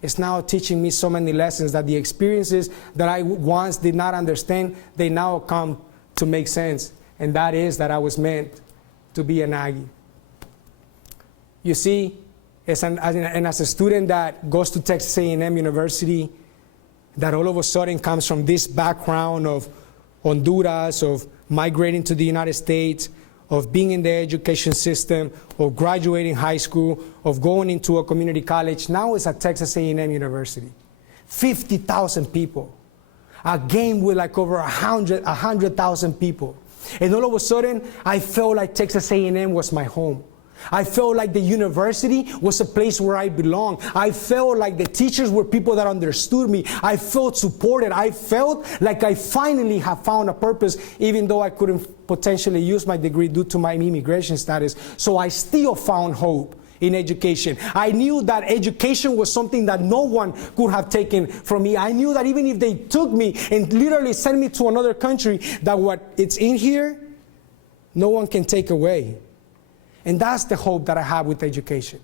is now teaching me so many lessons, that the experiences that I once did not understand, they now come to make sense. And that is that I was meant to be an Aggie. You see, as a student that goes to Texas A&M University, that all of a sudden comes from this background of Honduras, of migrating to the United States, of being in the education system, of graduating high school, of going into a community college. Now it's at Texas A&M University. 50,000 people. A game with like over 100,000 people. And all of a sudden, I felt like Texas A&M was my home. I felt like the university was a place where I belong. I felt like the teachers were people that understood me. I felt supported. I felt like I finally have found a purpose, even though I couldn't potentially use my degree due to my immigration status. So I still found hope in education. I knew that education was something that no one could have taken from me. I knew that even if they took me and literally sent me to another country, that what it's in here, no one can take away. And that's the hope that I have with education.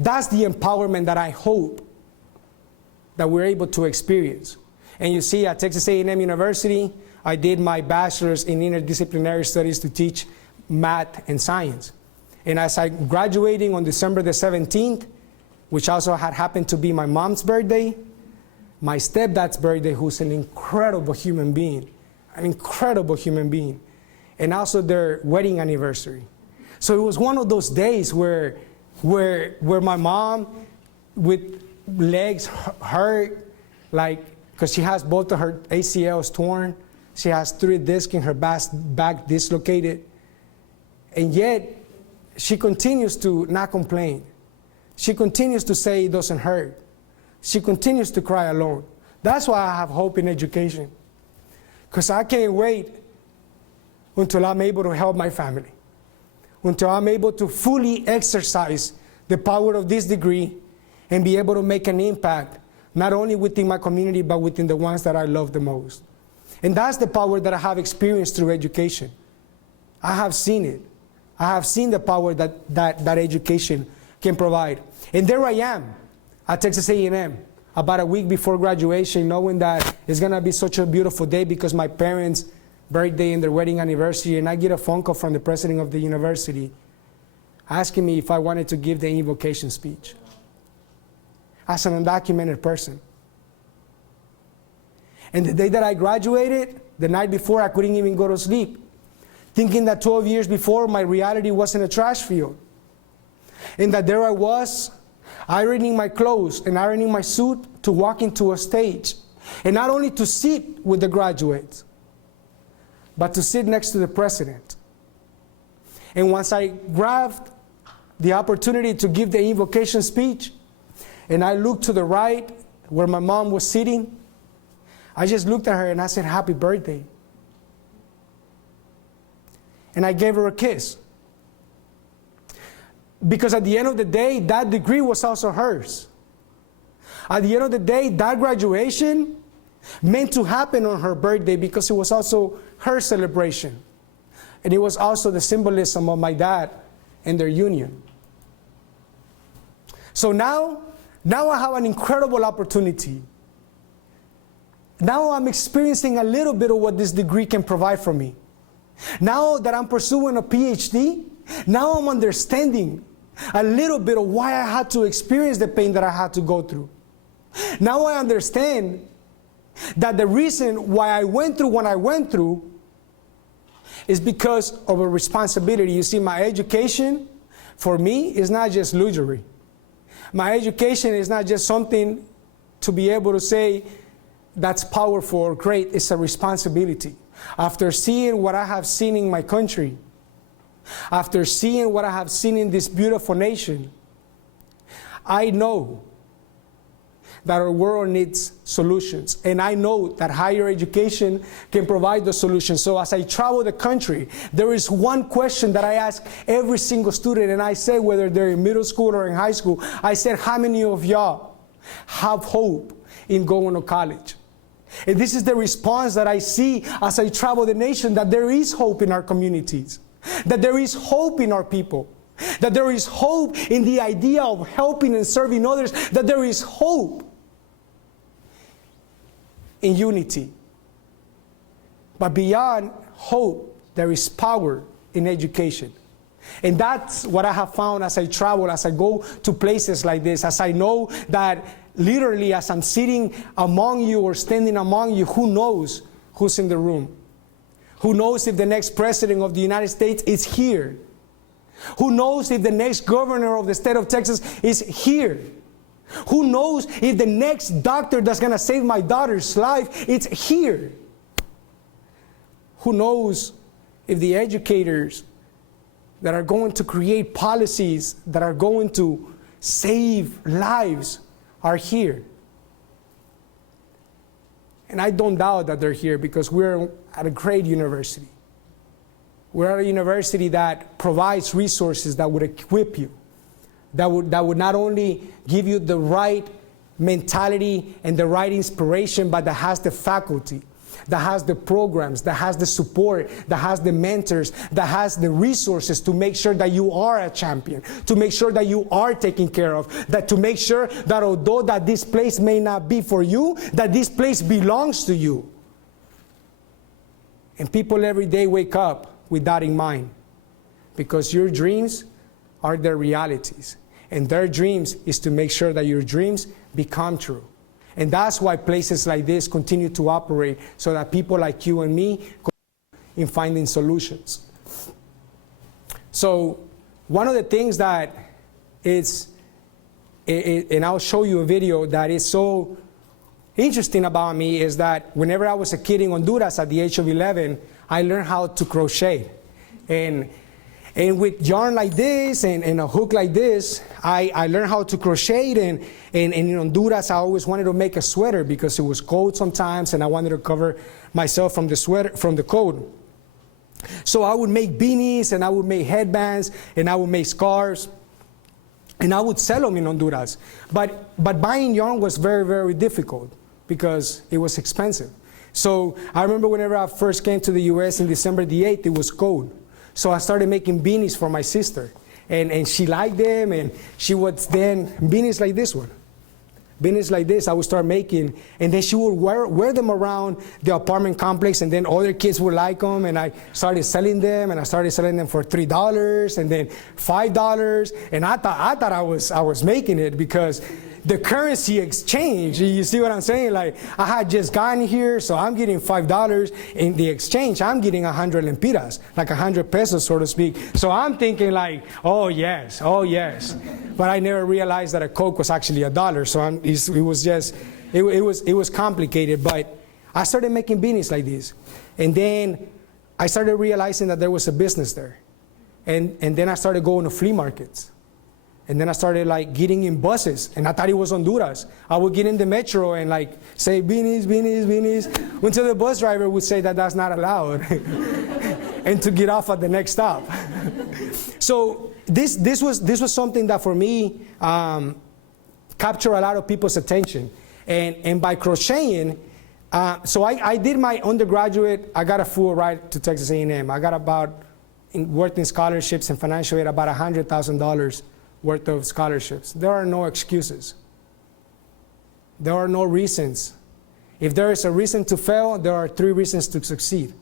That's the empowerment that I hope that we're able to experience. And you see, at Texas A&M University, I did my bachelor's in interdisciplinary studies to teach math and science. And as I graduating on December the 17th, which also had happened to be my mom's birthday, my stepdad's birthday, who's an incredible human being, and also their wedding anniversary. So it was one of those days where my mom, with legs hurt, like, because she has both of her ACLs torn, she has 3 discs in her back dislocated, and yet she continues to not complain. She continues to say it doesn't hurt. She continues to cry alone. That's why I have hope in education, because I can't wait until I'm able to help my family, until I'm able to fully exercise the power of this degree and be able to make an impact, not only within my community, but within the ones that I love the most. And that's the power that I have experienced through education. I have seen it. I have seen the power that education can provide. And there I am at Texas A&M, about a week before graduation, knowing that it's going to be such a beautiful day because my parents' birthday and their wedding anniversary, and I get a phone call from the president of the university asking me if I wanted to give the invocation speech as an undocumented person. And the day that I graduated, the night before, I couldn't even go to sleep, thinking that 12 years before, my reality was in a trash field. And that there I was, ironing my clothes and ironing my suit to walk into a stage. And not only to sit with the graduates, but to sit next to the president. And once I grabbed the opportunity to give the invocation speech, and I looked to the right where my mom was sitting, I just looked at her and I said, "Happy birthday." And I gave her a kiss. Because at the end of the day, that degree was also hers. At the end of the day, that graduation meant to happen on her birthday because it was also her celebration. And it was also the symbolism of my dad and their union. So now I have an incredible opportunity. Now I'm experiencing a little bit of what this degree can provide for me. Now that I'm pursuing a Ph.D., now I'm understanding a little bit of why I had to experience the pain that I had to go through. Now I understand that the reason why I went through what I went through is because of a responsibility. You see, my education, for me, is not just luxury. My education is not just something to be able to say that's powerful or great. It's a responsibility. After seeing what I have seen in my country, after seeing what I have seen in this beautiful nation, I know that our world needs solutions. And I know that higher education can provide the solutions. So as I travel the country, there is one question that I ask every single student, and I say, whether they're in middle school or in high school, I said, how many of y'all have hope in going to college? And this is the response that I see as I travel the nation, that there is hope in our communities, that there is hope in our people, that there is hope in the idea of helping and serving others, that there is hope in unity. But beyond hope, there is power in education. And that's what I have found as I travel, as I go to places like this, as I know that literally as I'm sitting among you or standing among you, who knows who's in the room? Who knows if the next president of the United States is here? Who knows if the next governor of the state of Texas is here? Who knows if the next doctor that's going to save my daughter's life is here? Who knows if the educators that are going to create policies that are going to save lives are here? And I don't doubt that they're here, because we're at a great university. We're at a university that provides resources that would equip you, that would not only give you the right mentality and the right inspiration, but that has the faculty, that has the programs, that has the support, that has the mentors, that has the resources to make sure that you are a champion, to make sure that you are taken care of, that to make sure that although that this place may not be for you, that this place belongs to you. And people every day wake up with that in mind, because your dreams are their realities. And their dreams is to make sure that your dreams become true. And that's why places like this continue to operate, so that people like you and me in finding solutions. So one of the things that is, and I'll show you a video that is so interesting about me, is that whenever I was a kid in Honduras at the age of 11, I learned how to crochet. And with yarn like this and a hook like this, I learned how to crochet. And in Honduras, I always wanted to make a sweater because it was cold sometimes, and I wanted to cover myself from the cold. So I would make beanies, and I would make headbands, and I would make scarves, and I would sell them in Honduras. But buying yarn was very, very difficult because it was expensive. So I remember whenever I first came to the U.S. in December the 8th, it was cold. So I started making beanies for my sister. And she liked them, and she would then, beanies like this one. Beanies like this I would start making, and then she would wear them around the apartment complex, and then other kids would like them, and I started selling them, and I started selling them for $3, and then $5, and I thought I was making it because the currency exchange, you see what I'm saying? Like, I had just gotten here, so I'm getting $5. In the exchange, I'm getting 100 lempiras, like 100 pesos, so to speak. So I'm thinking like, oh yes. But I never realized that a Coke was actually $1. So it was complicated. But I started making beanies like this. And then I started realizing that there was a business there. And then I started going to flea markets. And then I started like getting in buses, and I thought it was Honduras. I would get in the metro and like say beanies, until the bus driver would say that that's not allowed, and to get off at the next stop. So this was something that for me capture a lot of people's attention. And by crocheting, so I did my undergraduate, I got a full ride to Texas A&M. I got worked in scholarships and financial aid, about $100,000 worth of scholarships. There are no excuses. There are no reasons. If there is a reason to fail, there are 3 reasons to succeed.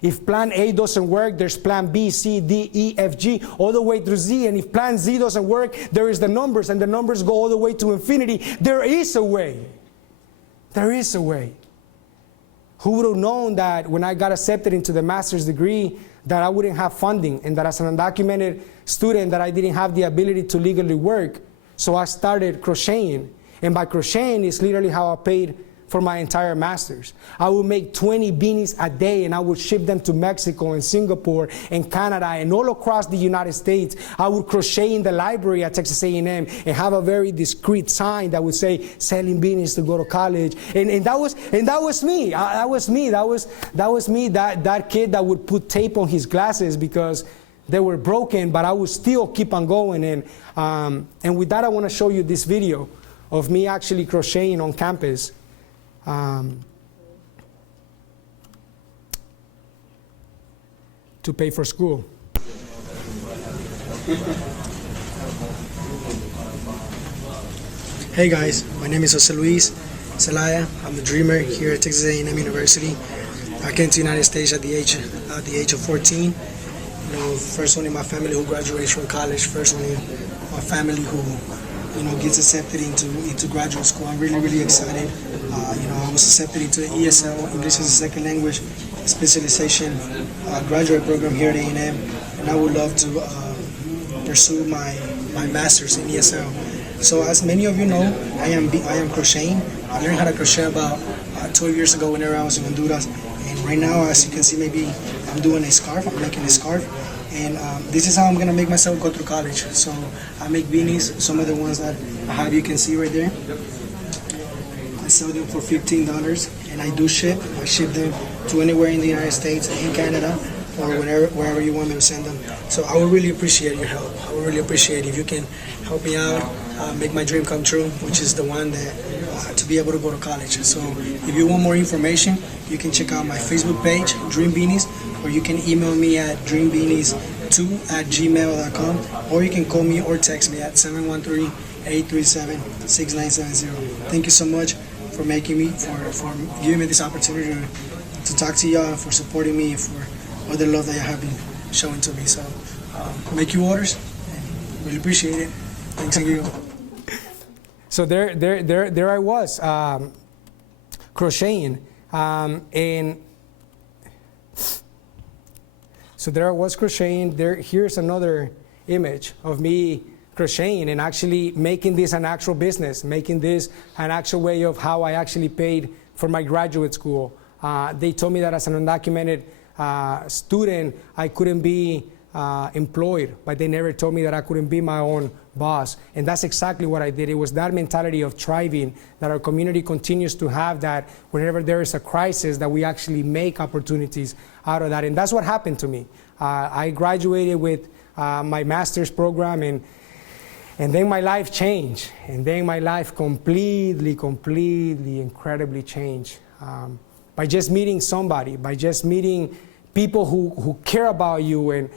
If plan A doesn't work, there's plan B, C, D, E, F, G, all the way through Z. And if plan Z doesn't work, there is the numbers, and the numbers go all the way to infinity. There is a way. There is a way. Who would have known that when I got accepted into the master's degree that I wouldn't have funding, and that as an undocumented student that I didn't have the ability to legally work. So I started crocheting. And by crocheting is literally how I paid for my entire master's. I would make 20 beanies a day, and I would ship them to Mexico and Singapore and Canada and all across the United States. I would crochet in the library at Texas A&M and have a very discreet sign that would say selling beanies to go to college. And that was me. That was me. That kid that would put tape on his glasses because they were broken, but I would still keep on going. And with that, I want to show you this video of me actually crocheting on campus. To pay for school. Hey guys, my name is Luis Zelaya. I'm the dreamer here at Texas A&M University. I came to the United States at the age of 14. You know, first one in my family who graduates from college. First one in my family who, you know, gets accepted into graduate school. I'm really excited. You know, I was accepted into an ESL, English as a Second Language, specialization graduate program here at A&M, and I would love to pursue my master's in ESL. So as many of you know, I am crocheting. I learned how to crochet about 12 years ago whenever I was in Honduras, and right now, as you can see, maybe I'm doing a scarf. I'm making a scarf. And this is how I'm gonna make myself go through college. So I make beanies. Some of the ones that I have, you can see right there. I sell them for $15, and I do ship. I ship them to anywhere in the United States, in Canada, or wherever you want me to send them. So I would really appreciate your help. I would really appreciate if you can help me out, make my dream come true, which is the one that to be able to go to college. So if you want more information, you can check out my Facebook page, Dream Beanies, or you can email me at dreambbeanies2@gmail.com, or you can call me or text me at 713-837-6970. Thank you so much for for giving me this opportunity to talk to y'all, for supporting me, for all the love that you have been showing to me. So make your orders, and really appreciate it. Thanks again. So there I was, crocheting, and so there I was crocheting. Here's another image of me crocheting and actually making this an actual business, making this an actual way of how I actually paid for my graduate school. They told me that as an undocumented student, I couldn't be employed, but they never told me that I couldn't be my own boss. And that's exactly what I did. It was that mentality of thriving that our community continues to have, that whenever there is a crisis, that we actually make opportunities out of that. And that's what happened to me. I graduated with my master's program, and then my life changed. And then my life completely, incredibly changed. By just meeting somebody, by just meeting people who care about you and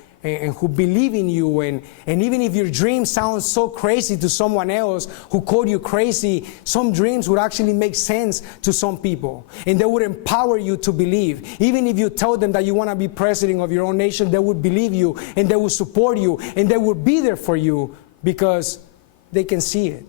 who believe in you, and even if your dream sounds so crazy to someone else who called you crazy, some dreams would actually make sense to some people, and they would empower you to believe. Even if you tell them that you want to be president of your own nation, they would believe you, and they would support you, and they would be there for you because they can see it.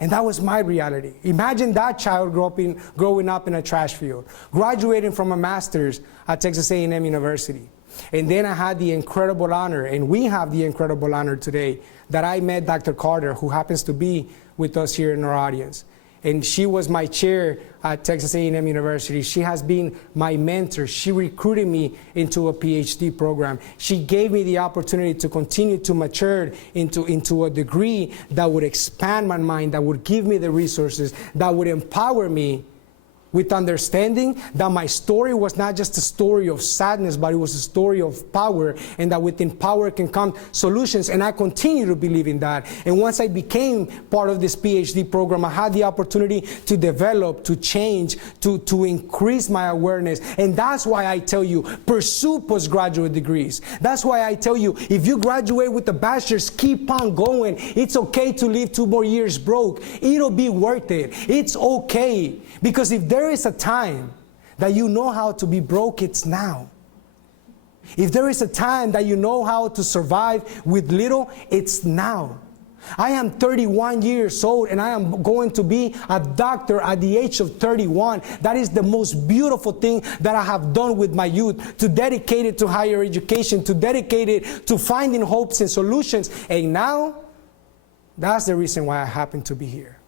And that was my reality. Imagine that child growing up in a trash field, graduating from a master's at Texas A&M University. And then I had the incredible honor, and we have the incredible honor today, that I met Dr. Carter, who happens to be with us here in our audience. And she was my chair at Texas A&M University. She has been my mentor. She recruited me into a Ph.D. program. She gave me the opportunity to continue to mature into a degree that would expand my mind, that would give me the resources, that would empower me with understanding that my story was not just a story of sadness, but it was a story of power, and that within power can come solutions, and I continue to believe in that. And once I became part of this PhD program, I had the opportunity to develop, to change, to increase my awareness. And that's why I tell you, pursue postgraduate degrees. That's why I tell you, if you graduate with a bachelor's, keep on going. It's okay to live 2 more years broke. It'll be worth it. It's okay. Because if there is a time that you know how to be broke, it's now. If there is a time that you know how to survive with little, it's now. I am 31 years old and I am going to be a doctor at the age of 31. That is the most beautiful thing that I have done with my youth, to dedicate it to higher education, to dedicate it to finding hopes and solutions. And now, that's the reason why I happen to be here.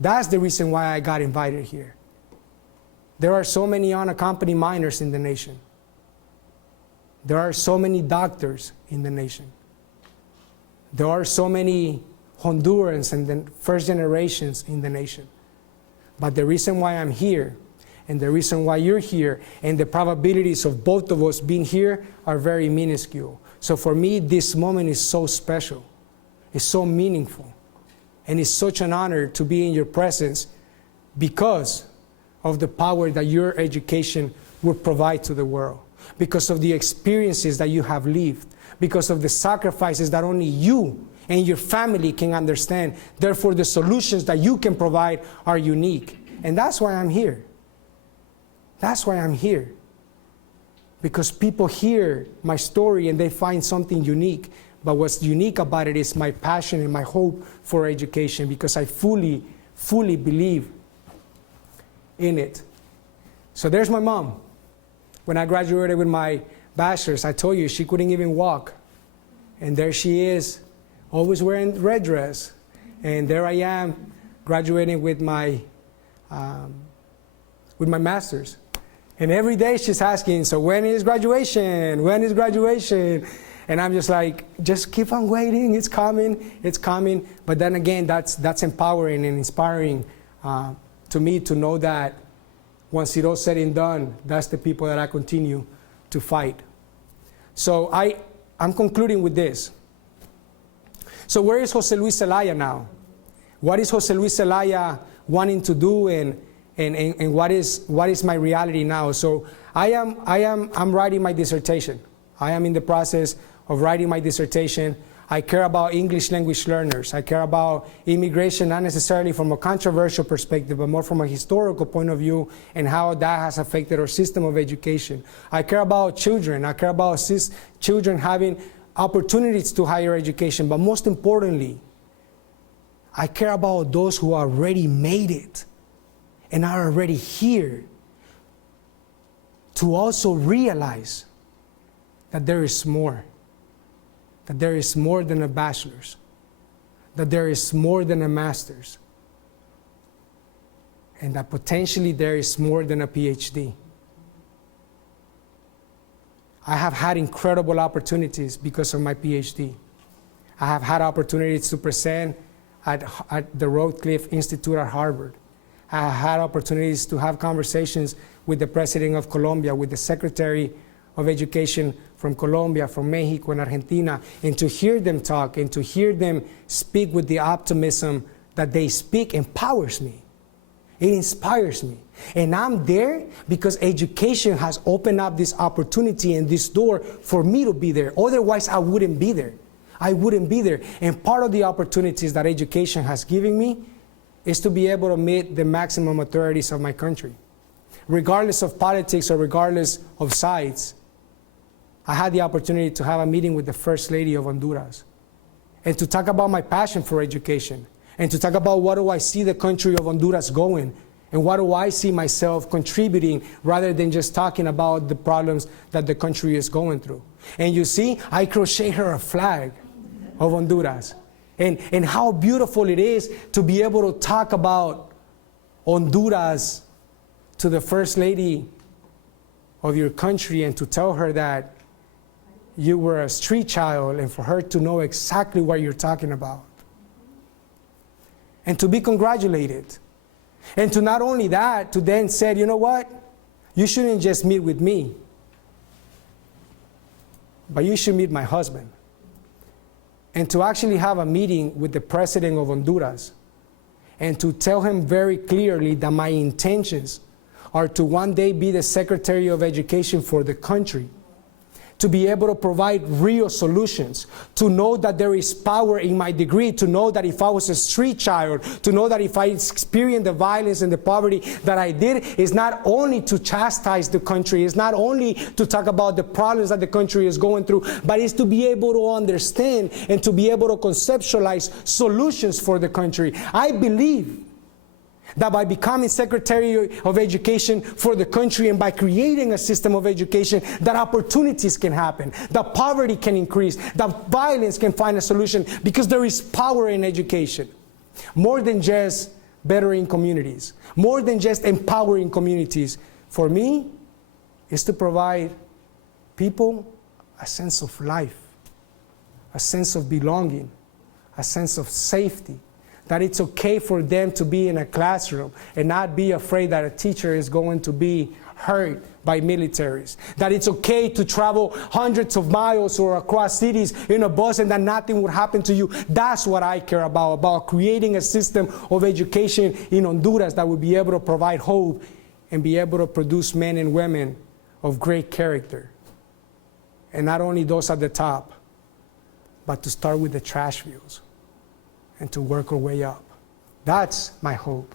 That's the reason why I got invited here. There are so many unaccompanied minors in the nation. There are so many doctors in the nation. There are so many Hondurans and the first generations in the nation. But the reason why I'm here, and the reason why you're here, and the probabilities of both of us being here are very minuscule. So for me, this moment is so special. It's so meaningful. And it's such an honor to be in your presence because of the power that your education will provide to the world, because of the experiences that you have lived, because of the sacrifices that only you and your family can understand. Therefore, the solutions that you can provide are unique. And that's why I'm here. That's why I'm here. Because people hear my story and they find something unique. But what's unique about it is my passion and my hope for education, because I fully believe in it. So there's my mom. When I graduated with my bachelor's, I told you she couldn't even walk. And there she is, always wearing red dress. And there I am, graduating with my master's. And every day she's asking, so when is graduation? When is graduation? And I'm just like, just keep on waiting, it's coming, it's coming. But then again, that's empowering and inspiring to me to know that once it all said and done, that's the people that I continue to fight. So I'm concluding with this. So where is Jose Luis Zelaya now? What is Jose Luis Zelaya wanting to do, and what is my reality now? So I'm writing my dissertation. I am in the process of writing my dissertation. I care about English language learners. I care about immigration, not necessarily from a controversial perspective, but more from a historical point of view and how that has affected our system of education. I care about children. I care about children having opportunities to higher education. But most importantly, I care about those who already made it and are already here to also realize that there is more. That there is more than a bachelor's, that there is more than a master's, and that potentially there is more than a Ph.D. I have had incredible opportunities because of my Ph.D. I have had opportunities to present at the Rothschild Institute at Harvard. I have had opportunities to have conversations with the President of Colombia, with the Secretary of Education from Colombia, from Mexico, and Argentina, and to hear them talk and to hear them speak with the optimism that they speak empowers me. It inspires me. And I'm there because education has opened up this opportunity and this door for me to be there. Otherwise, I wouldn't be there. I wouldn't be there. And part of the opportunities that education has given me is to be able to meet the maximum authorities of my country. Regardless of politics or regardless of sides, I had the opportunity to have a meeting with the First Lady of Honduras and to talk about my passion for education and to talk about what do I see the country of Honduras going and what do I see myself contributing rather than just talking about the problems that the country is going through. And you see, I crochet her a flag of Honduras and how beautiful it is to be able to talk about Honduras to the First Lady of your country and to tell her that you were a street child and for her to know exactly what you're talking about. And to be congratulated And to not only that, to then say, you know what? You shouldn't just meet with me, but you should meet my husband. And to actually have a meeting with the president of Honduras and to tell him very clearly that my intentions are to one day be the Secretary of Education for the country, to be able to provide real solutions, to know that there is power in my degree, to know that if I was a street child, to know that if I experienced the violence and the poverty that I did, is not only to chastise the country, is not only to talk about the problems that the country is going through, but is to be able to understand and to be able to conceptualize solutions for the country. I believe that by becoming Secretary of Education for the country and by creating a system of education, that opportunities can happen, that poverty can increase, that violence can find a solution, because there is power in education. More than just bettering communities, more than just empowering communities. For me, is to provide people a sense of life, a sense of belonging, a sense of safety, that it's okay for them to be in a classroom and not be afraid that a teacher is going to be hurt by militaries, that it's okay to travel hundreds of miles or across cities in a bus and that nothing would happen to you. That's what I care about creating a system of education in Honduras that would be able to provide hope and be able to produce men and women of great character. And not only those at the top, but to start with the trash fields and to work our way up. That's my hope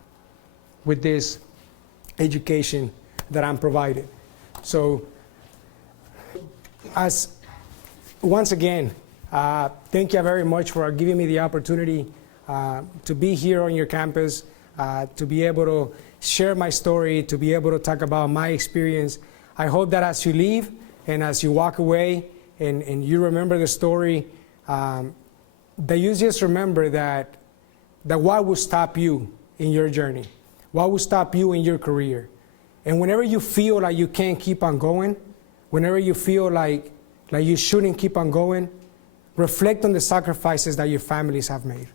with this education that I'm providing. So, once again, thank you very much for giving me the opportunity to be here on your campus, to be able to share my story, to be able to talk about my experience. I hope that as you leave and as you walk away and you remember the story, that you just remember that what will stop you in your journey, what will stop you in your career. And whenever you feel like you can't keep on going, whenever you feel like you shouldn't keep on going, reflect on the sacrifices that your families have made.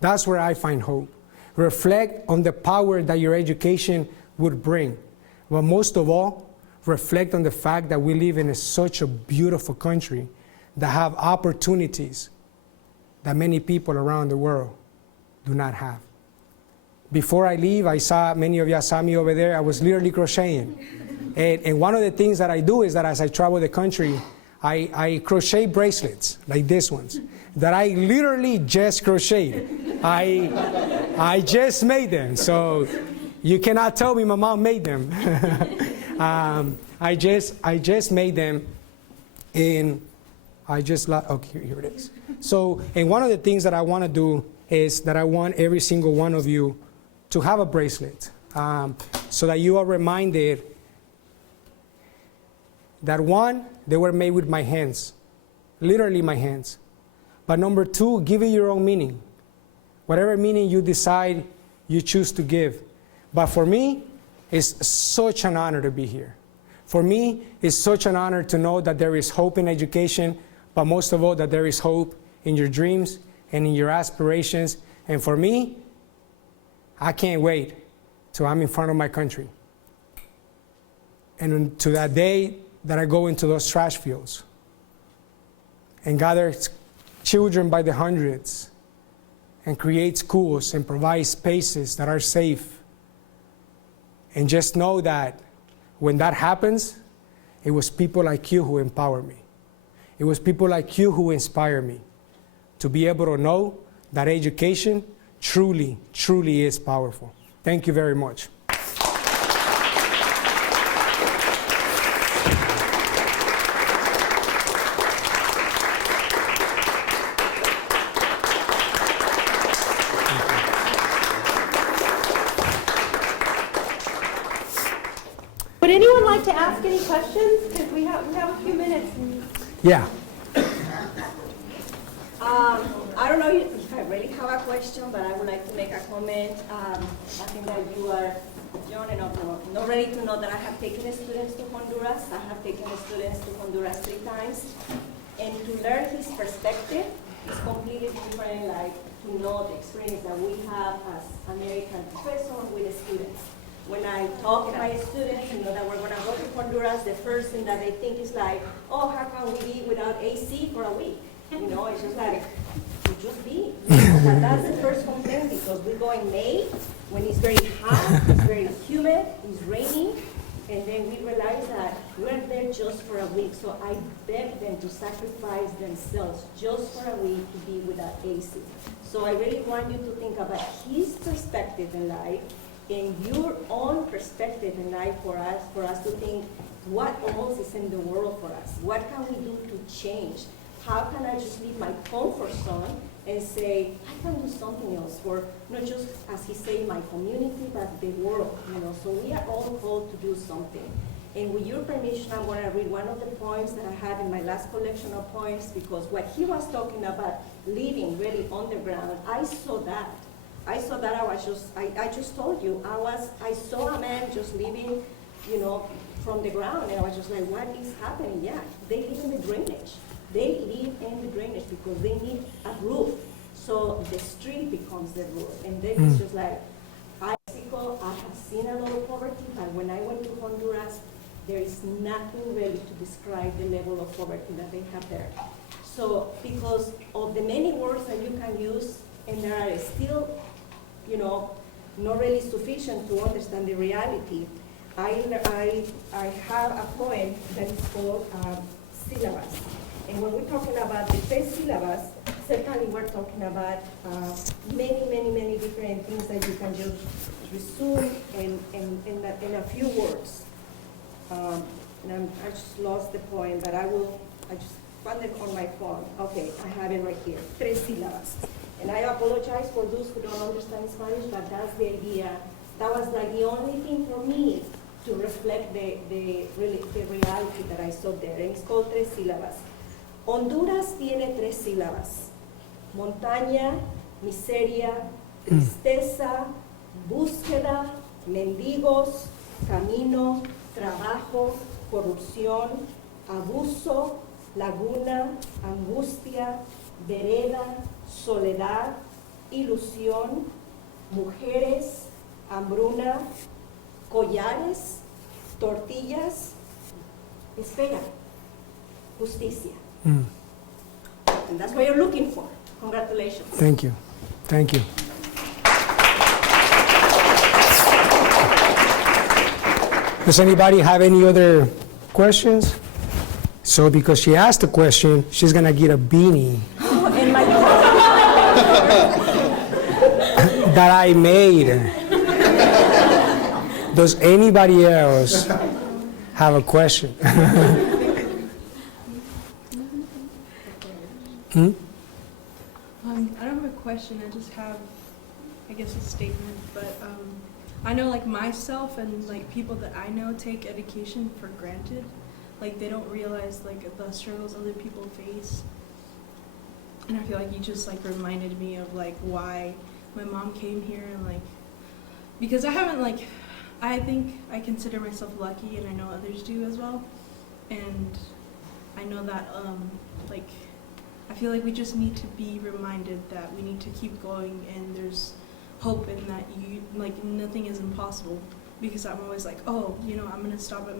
That's where I find hope. Reflect on the power that your education would bring. But most of all, reflect on the fact that we live in such a beautiful country that have opportunities that many people around the world do not have. Before I leave, many of you saw me over there, I was literally crocheting. And one of the things that I do is that as I travel the country, I crochet bracelets, like these ones, that I literally just crocheted. I just made them, so you cannot tell me my mom made them. I just made them, and okay, here it is. So, and one of the things that I want to do is that I want every single one of you to have a bracelet, so that you are reminded that one, they were made with my hands, literally my hands. But number two, give it your own meaning. Whatever meaning you decide you choose to give. But for me, it's such an honor to be here. For me, it's such an honor to know that there is hope in education, but most of all, that there is hope in your dreams and in your aspirations. And for me, I can't wait till I'm in front of my country. And to that day that I go into those trash fields and gather children by the hundreds and create schools and provide spaces that are safe. And just know that when that happens, it was people like you who empowered me. It was people like you who inspired me to be able to know that education truly, truly is powerful. Thank you very much. Would anyone like to ask any questions? Because we have a few minutes. Yeah. I don't know if I really have a question, but I would like to make a comment. I think that you are young enough, not ready to know that I have taken students to Honduras. I have taken students to Honduras 3 times. And to learn his perspective is completely different, like to know the experience that we have as American professors with the students. When I talk to my students, that we're gonna go to Honduras, the first thing that they think is like, oh, how can we be without AC for a week? It's just like, you just be. And that's the first complaint, because we go in May, when it's very hot, it's very humid, it's raining, and then we realize that we're there just for a week. So I beg them to sacrifice themselves just for a week to be without AC. So I really want you to think about his perspective in life and your own perspective in life for us to think what else is in the world for us? What can we do to change? How can I just leave my comfort zone and say, I can do something else for not just, as he said, my community, but the world, So we are all called to do something. And with your permission, I'm going to read one of the poems that I have in my last collection of poems, because what he was talking about, living really underground, I saw that. I just told you, I saw a man just living, from the ground, and I was just like, what is happening? Yeah, they live in the drainage. They live in the drainage because they need a roof. So the street becomes the roof. And then it's just like, I have seen a lot of poverty, but when I went to Honduras, there is nothing really to describe the level of poverty that they have there. So because of the many words that you can use, and there are still, not really sufficient to understand the reality, I have a poem that is called Syllabus. And when we're talking about the first syllabus, certainly we're talking about many different things that you can just resume in a few words. And I just lost the poem, but I just found it on my phone. Okay, I have it right here, tres sílabas. And I apologize for those who don't understand Spanish, but that's the idea. That was like the only thing for me to reflect the reality that I saw there. And it's called tres sílabas. Honduras tiene tres sílabas: montaña, miseria, tristeza, búsqueda, mendigos, camino, trabajo, corrupción, abuso, laguna, angustia, vereda, soledad, ilusión, mujeres, hambruna, collares, tortillas, espera, justicia. And that's what you're looking for. Congratulations. Thank you. Thank you. Does anybody have any other questions? So because she asked a question, she's going to get a beanie that I made. Does anybody else have a question? I don't have a question, I just have, I guess, a statement, but I know like myself and like people that I know take education for granted. Like they don't realize like the struggles other people face. And I feel like you just like reminded me of like why my mom came here, and like, because I haven't like, I think I consider myself lucky, and I know others do as well. And I know that like, I feel like we just need to be reminded that we need to keep going, and there's hope in that nothing is impossible. Because I'm always like, oh, I'm gonna stop at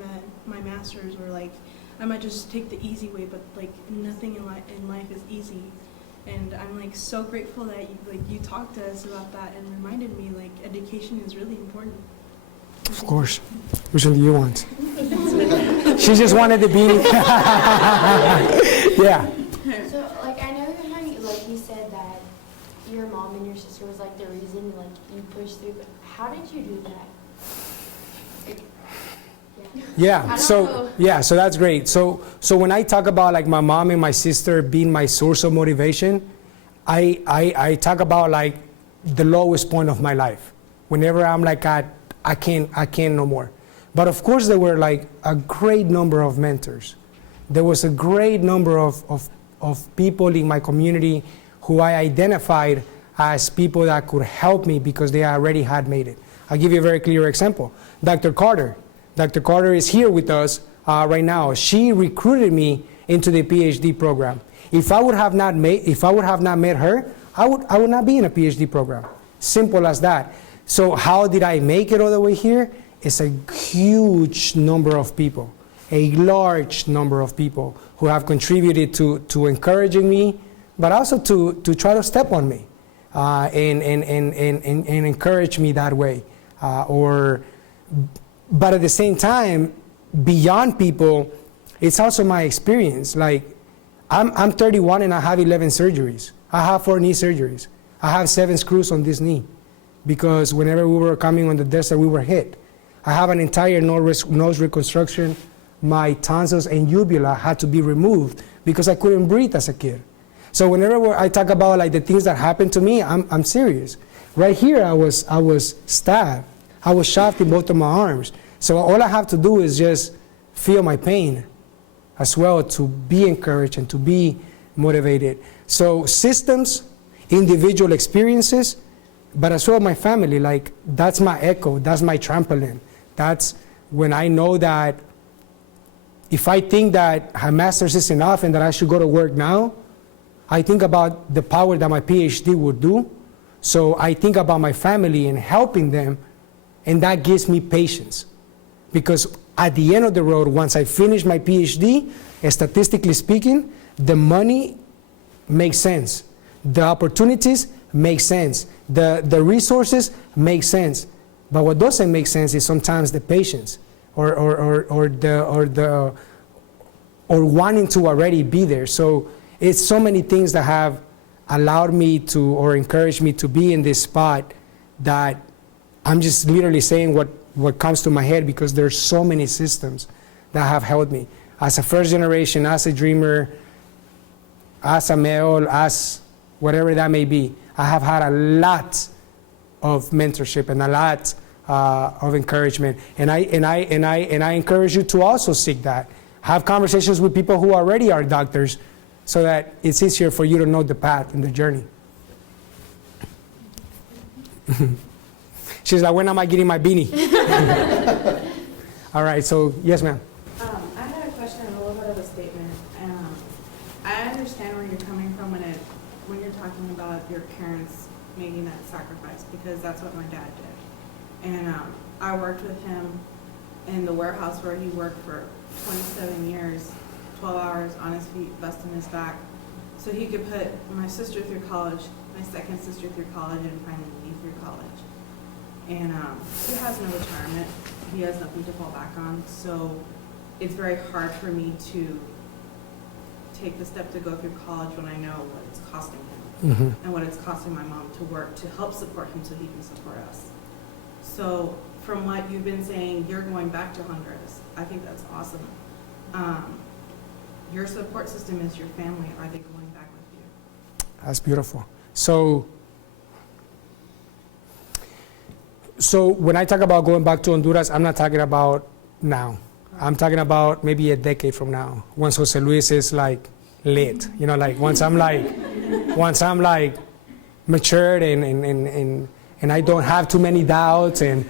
my master's, or like I might just take the easy way, but like nothing in life is easy. And I'm like so grateful that you talked to us about that and reminded me like education is really important. Of course. Which one do you want? She just wanted the beanie. Yeah. So, I know how you said that your mom and your sister was, the reason, you pushed through, but how did you do that? Yeah, so that's great. So when I talk about, my mom and my sister being my source of motivation, I talk about, the lowest point of my life. Whenever I'm I can't no more. But of course, there were, a great number of mentors. There was a great number of people in my community who I identified as people that could help me because they already had made it. I'll give you a very clear example. Dr. Carter. Dr. Carter is here with us right now. She recruited me into the Ph.D. program. If I would have not met her, I would not be in a PhD program. Simple as that. So how did I make it all the way here? It's a huge number of people, a large number of people who have contributed to encouraging me, but also to try to step on me and encourage me that way. But at the same time, beyond people, it's also my experience. Like, I'm 31 and I have 11 surgeries. I have 4 knee surgeries. I have 7 screws on this knee because whenever we were coming on the desert, we were hit. I have an entire nose reconstruction. My tonsils and uvula had to be removed because I couldn't breathe as a kid. So whenever I talk about like the things that happened to me, I'm serious. Right here, I was stabbed. I was shot in both of my arms. So all I have to do is just feel my pain as well to be encouraged and to be motivated. So systems, individual experiences, but as well my family, like that's my echo, that's my trampoline. That's when I know that if I think that a master's is enough and that I should go to work now, I think about the power that my PhD would do. So I think about my family and helping them, and that gives me patience. Because at the end of the road, once I finish my PhD, statistically speaking, the money makes sense. The opportunities make sense. The resources make sense. But what doesn't make sense is sometimes the patience or wanting to already be there. So it's so many things that have allowed me to or encouraged me to be in this spot that I'm just literally saying what comes to my head because there's so many systems that have helped me. As a first generation, as a dreamer, as a male, as whatever that may be, I have had a lot of mentorship and a lot of encouragement. And I encourage you to also seek that. Have conversations with people who already are doctors so that it's easier for you to know the path and the journey. She's like, when am I getting my beanie? All right, so yes, ma'am. I had a question and a little bit of a statement. I understand where you're coming from when you're talking about your parents making that sacrifice, because that's what my dad did. And I worked with him in the warehouse where he worked for 27 years, 12 hours on his feet, busting his back, so he could put my sister through college, my second sister through college, and finally me through college. And he has no retirement. He has nothing to fall back on. So it's very hard for me to take the step to go through college when I know what it's costing him and what it's costing my mom to work to help support him so he can support us. So from what you've been saying, you're going back to Honduras. I think that's awesome. Your support system is your family. Are they going back with you? That's beautiful. So when I talk about going back to Honduras, I'm not talking about now. I'm talking about maybe a decade from now, once Jose Luis is like lit, you know, like once I'm like matured and I don't have too many doubts and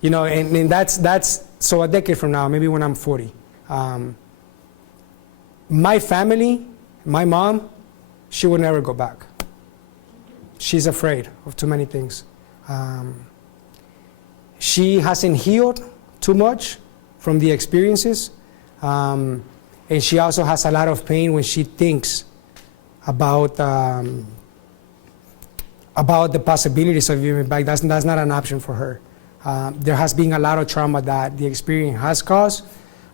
you know, and that's so a decade from now, maybe when I'm 40. My family, my mom, she would never go back. She's afraid of too many things. She hasn't healed too much from the experiences, and she also has a lot of pain when she thinks about the possibilities of giving back. That's not an option for her. There has been a lot of trauma that the experience has caused.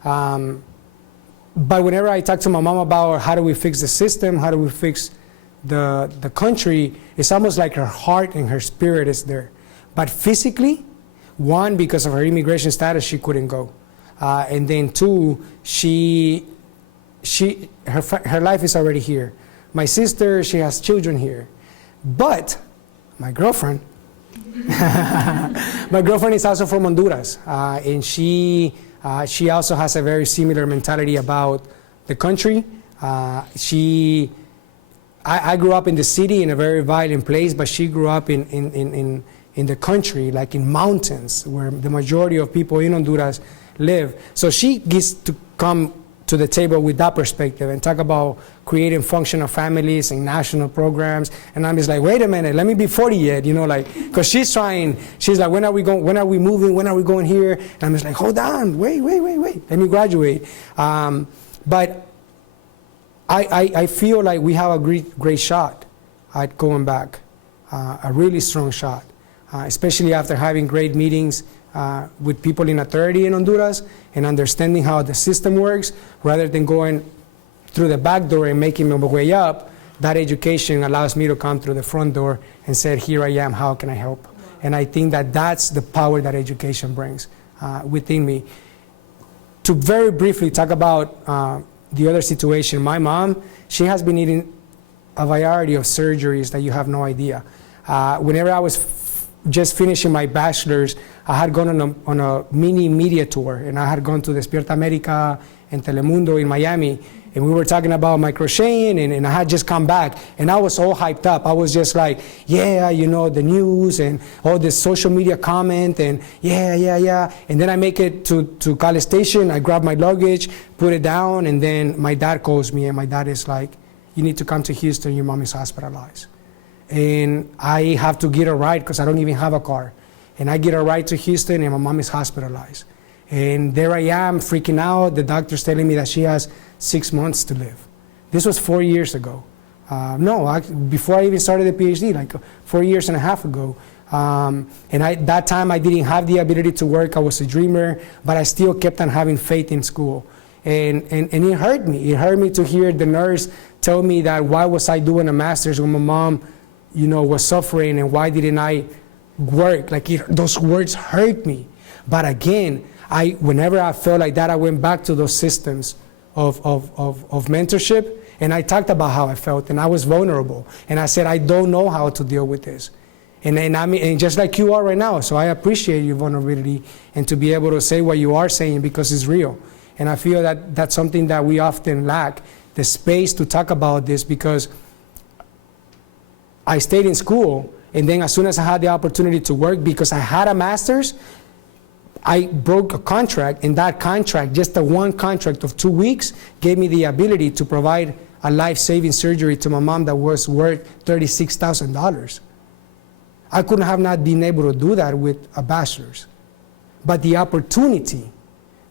But whenever I talk to my mom about how do we fix the system, how do we fix the country, it's almost like her heart and her spirit is there. But physically, one, because of her immigration status, she couldn't go. And then two, her life is already here. My sister, she has children here. But my girlfriend, is also from Honduras. And she also has a very similar mentality about the country. I grew up in the city in a very violent place, but she grew up in the country, like in mountains, where the majority of people in Honduras live. So she gets to come to the table with that perspective and talk about creating functional families and national programs. And I'm just like, wait a minute, let me be 40 yet, because she's like, when are we moving, when are we going here? And I'm just like, hold on, wait, let me graduate. But I feel like we have a great shot at going back, a really strong shot, especially after having great meetings with people in authority in Honduras and understanding how the system works, rather than going through the back door and making my way up. That education allows me to come through the front door and say, here I am, how can I help? And I think that that's the power that education brings within me. To very briefly talk about the other situation, my mom, she has been needing a variety of surgeries that you have no idea. Whenever I was just finishing my bachelor's, I had gone on a mini media tour, and I had gone to Despierta America and Telemundo in Miami, and we were talking about my crocheting, and I had just come back, and I was all hyped up. I was just like, yeah, the news and all this social media comment, and yeah. And then I make it to College Station, I grab my luggage, put it down, and then my dad calls me, and my dad is like, you need to come to Houston, your mom is hospitalized. And I have to get a ride because I don't even have a car. And I get a ride to Houston, and my mom is hospitalized. And there I am freaking out. The doctor's telling me that she has 6 months to live. This was 4 years ago. Before I even started the Ph.D., like 4 years and a half ago. That time I didn't have the ability to work. I was a dreamer, but I still kept on having faith in school. And it hurt me. It hurt me to hear the nurse tell me that why was I doing a master's when my mom, was suffering, and why didn't I work? Those words hurt me. But again, whenever I felt like that, I went back to those systems of mentorship, and I talked about how I felt, and I was vulnerable, and I said, I don't know how to deal with this. And just like you are right now, so I appreciate your vulnerability and to be able to say what you are saying, because it's real. And I feel that that's something that we often lack, the space to talk about this, because I stayed in school, and then as soon as I had the opportunity to work, because I had a master's, I broke a contract, and that contract, just the one contract of 2 weeks, gave me the ability to provide a life-saving surgery to my mom that was worth $36,000. I couldn't have not been able to do that with a bachelor's. But the opportunity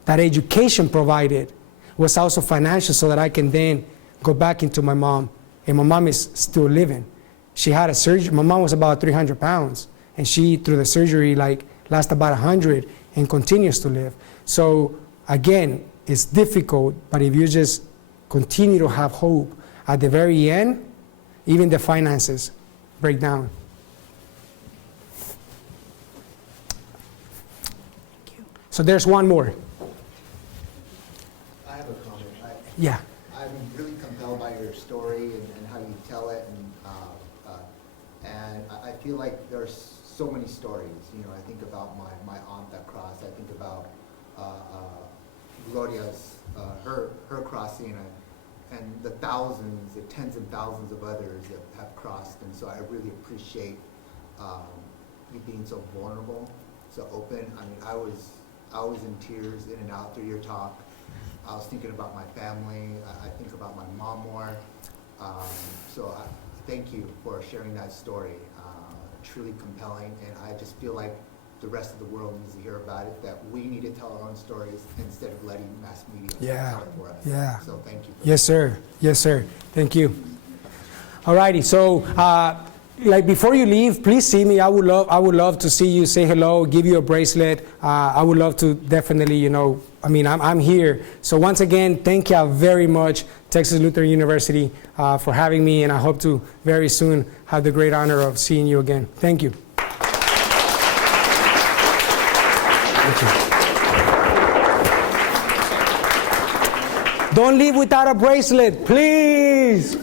that education provided was also financial, so that I can then go back into my mom, and my mom is still living. She had a surgery. My mom was about 300 pounds, and she, through the surgery, lost about 100 and continues to live. So again, it's difficult, but if you just continue to have hope, at the very end, even the finances break down. So there's one more. I have a comment. Yeah. I'm really compelled by your story and how you tell it, and I feel like there's so many stories. I think about my aunt that crossed. I think about Gloria's her crossing, and the thousands, the tens and thousands of others that have crossed. And so I really appreciate you being so vulnerable, so open. I mean, I was in tears in and out through your talk. I was thinking about my family. I think about my mom more. So thank you for sharing that story. Truly compelling, and I just feel like the rest of the world needs to hear about it, that we need to tell our own stories instead of letting mass media tell it for us. Yeah. So thank you. Yes, sir. Yes, sir. Thank you. All righty. So, before you leave, please see me. I would love to see you, say hello, give you a bracelet. I would love to definitely, I'm here. So once again, thank you very much, Texas Lutheran University, for having me, and I hope to very soon have the great honor of seeing you again. Thank you. Thank you. Don't leave without a bracelet, please.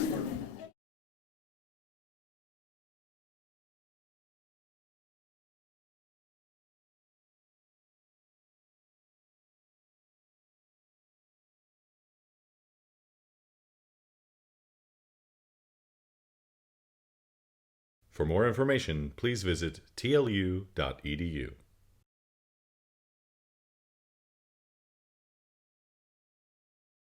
For more information, please visit tlu.edu.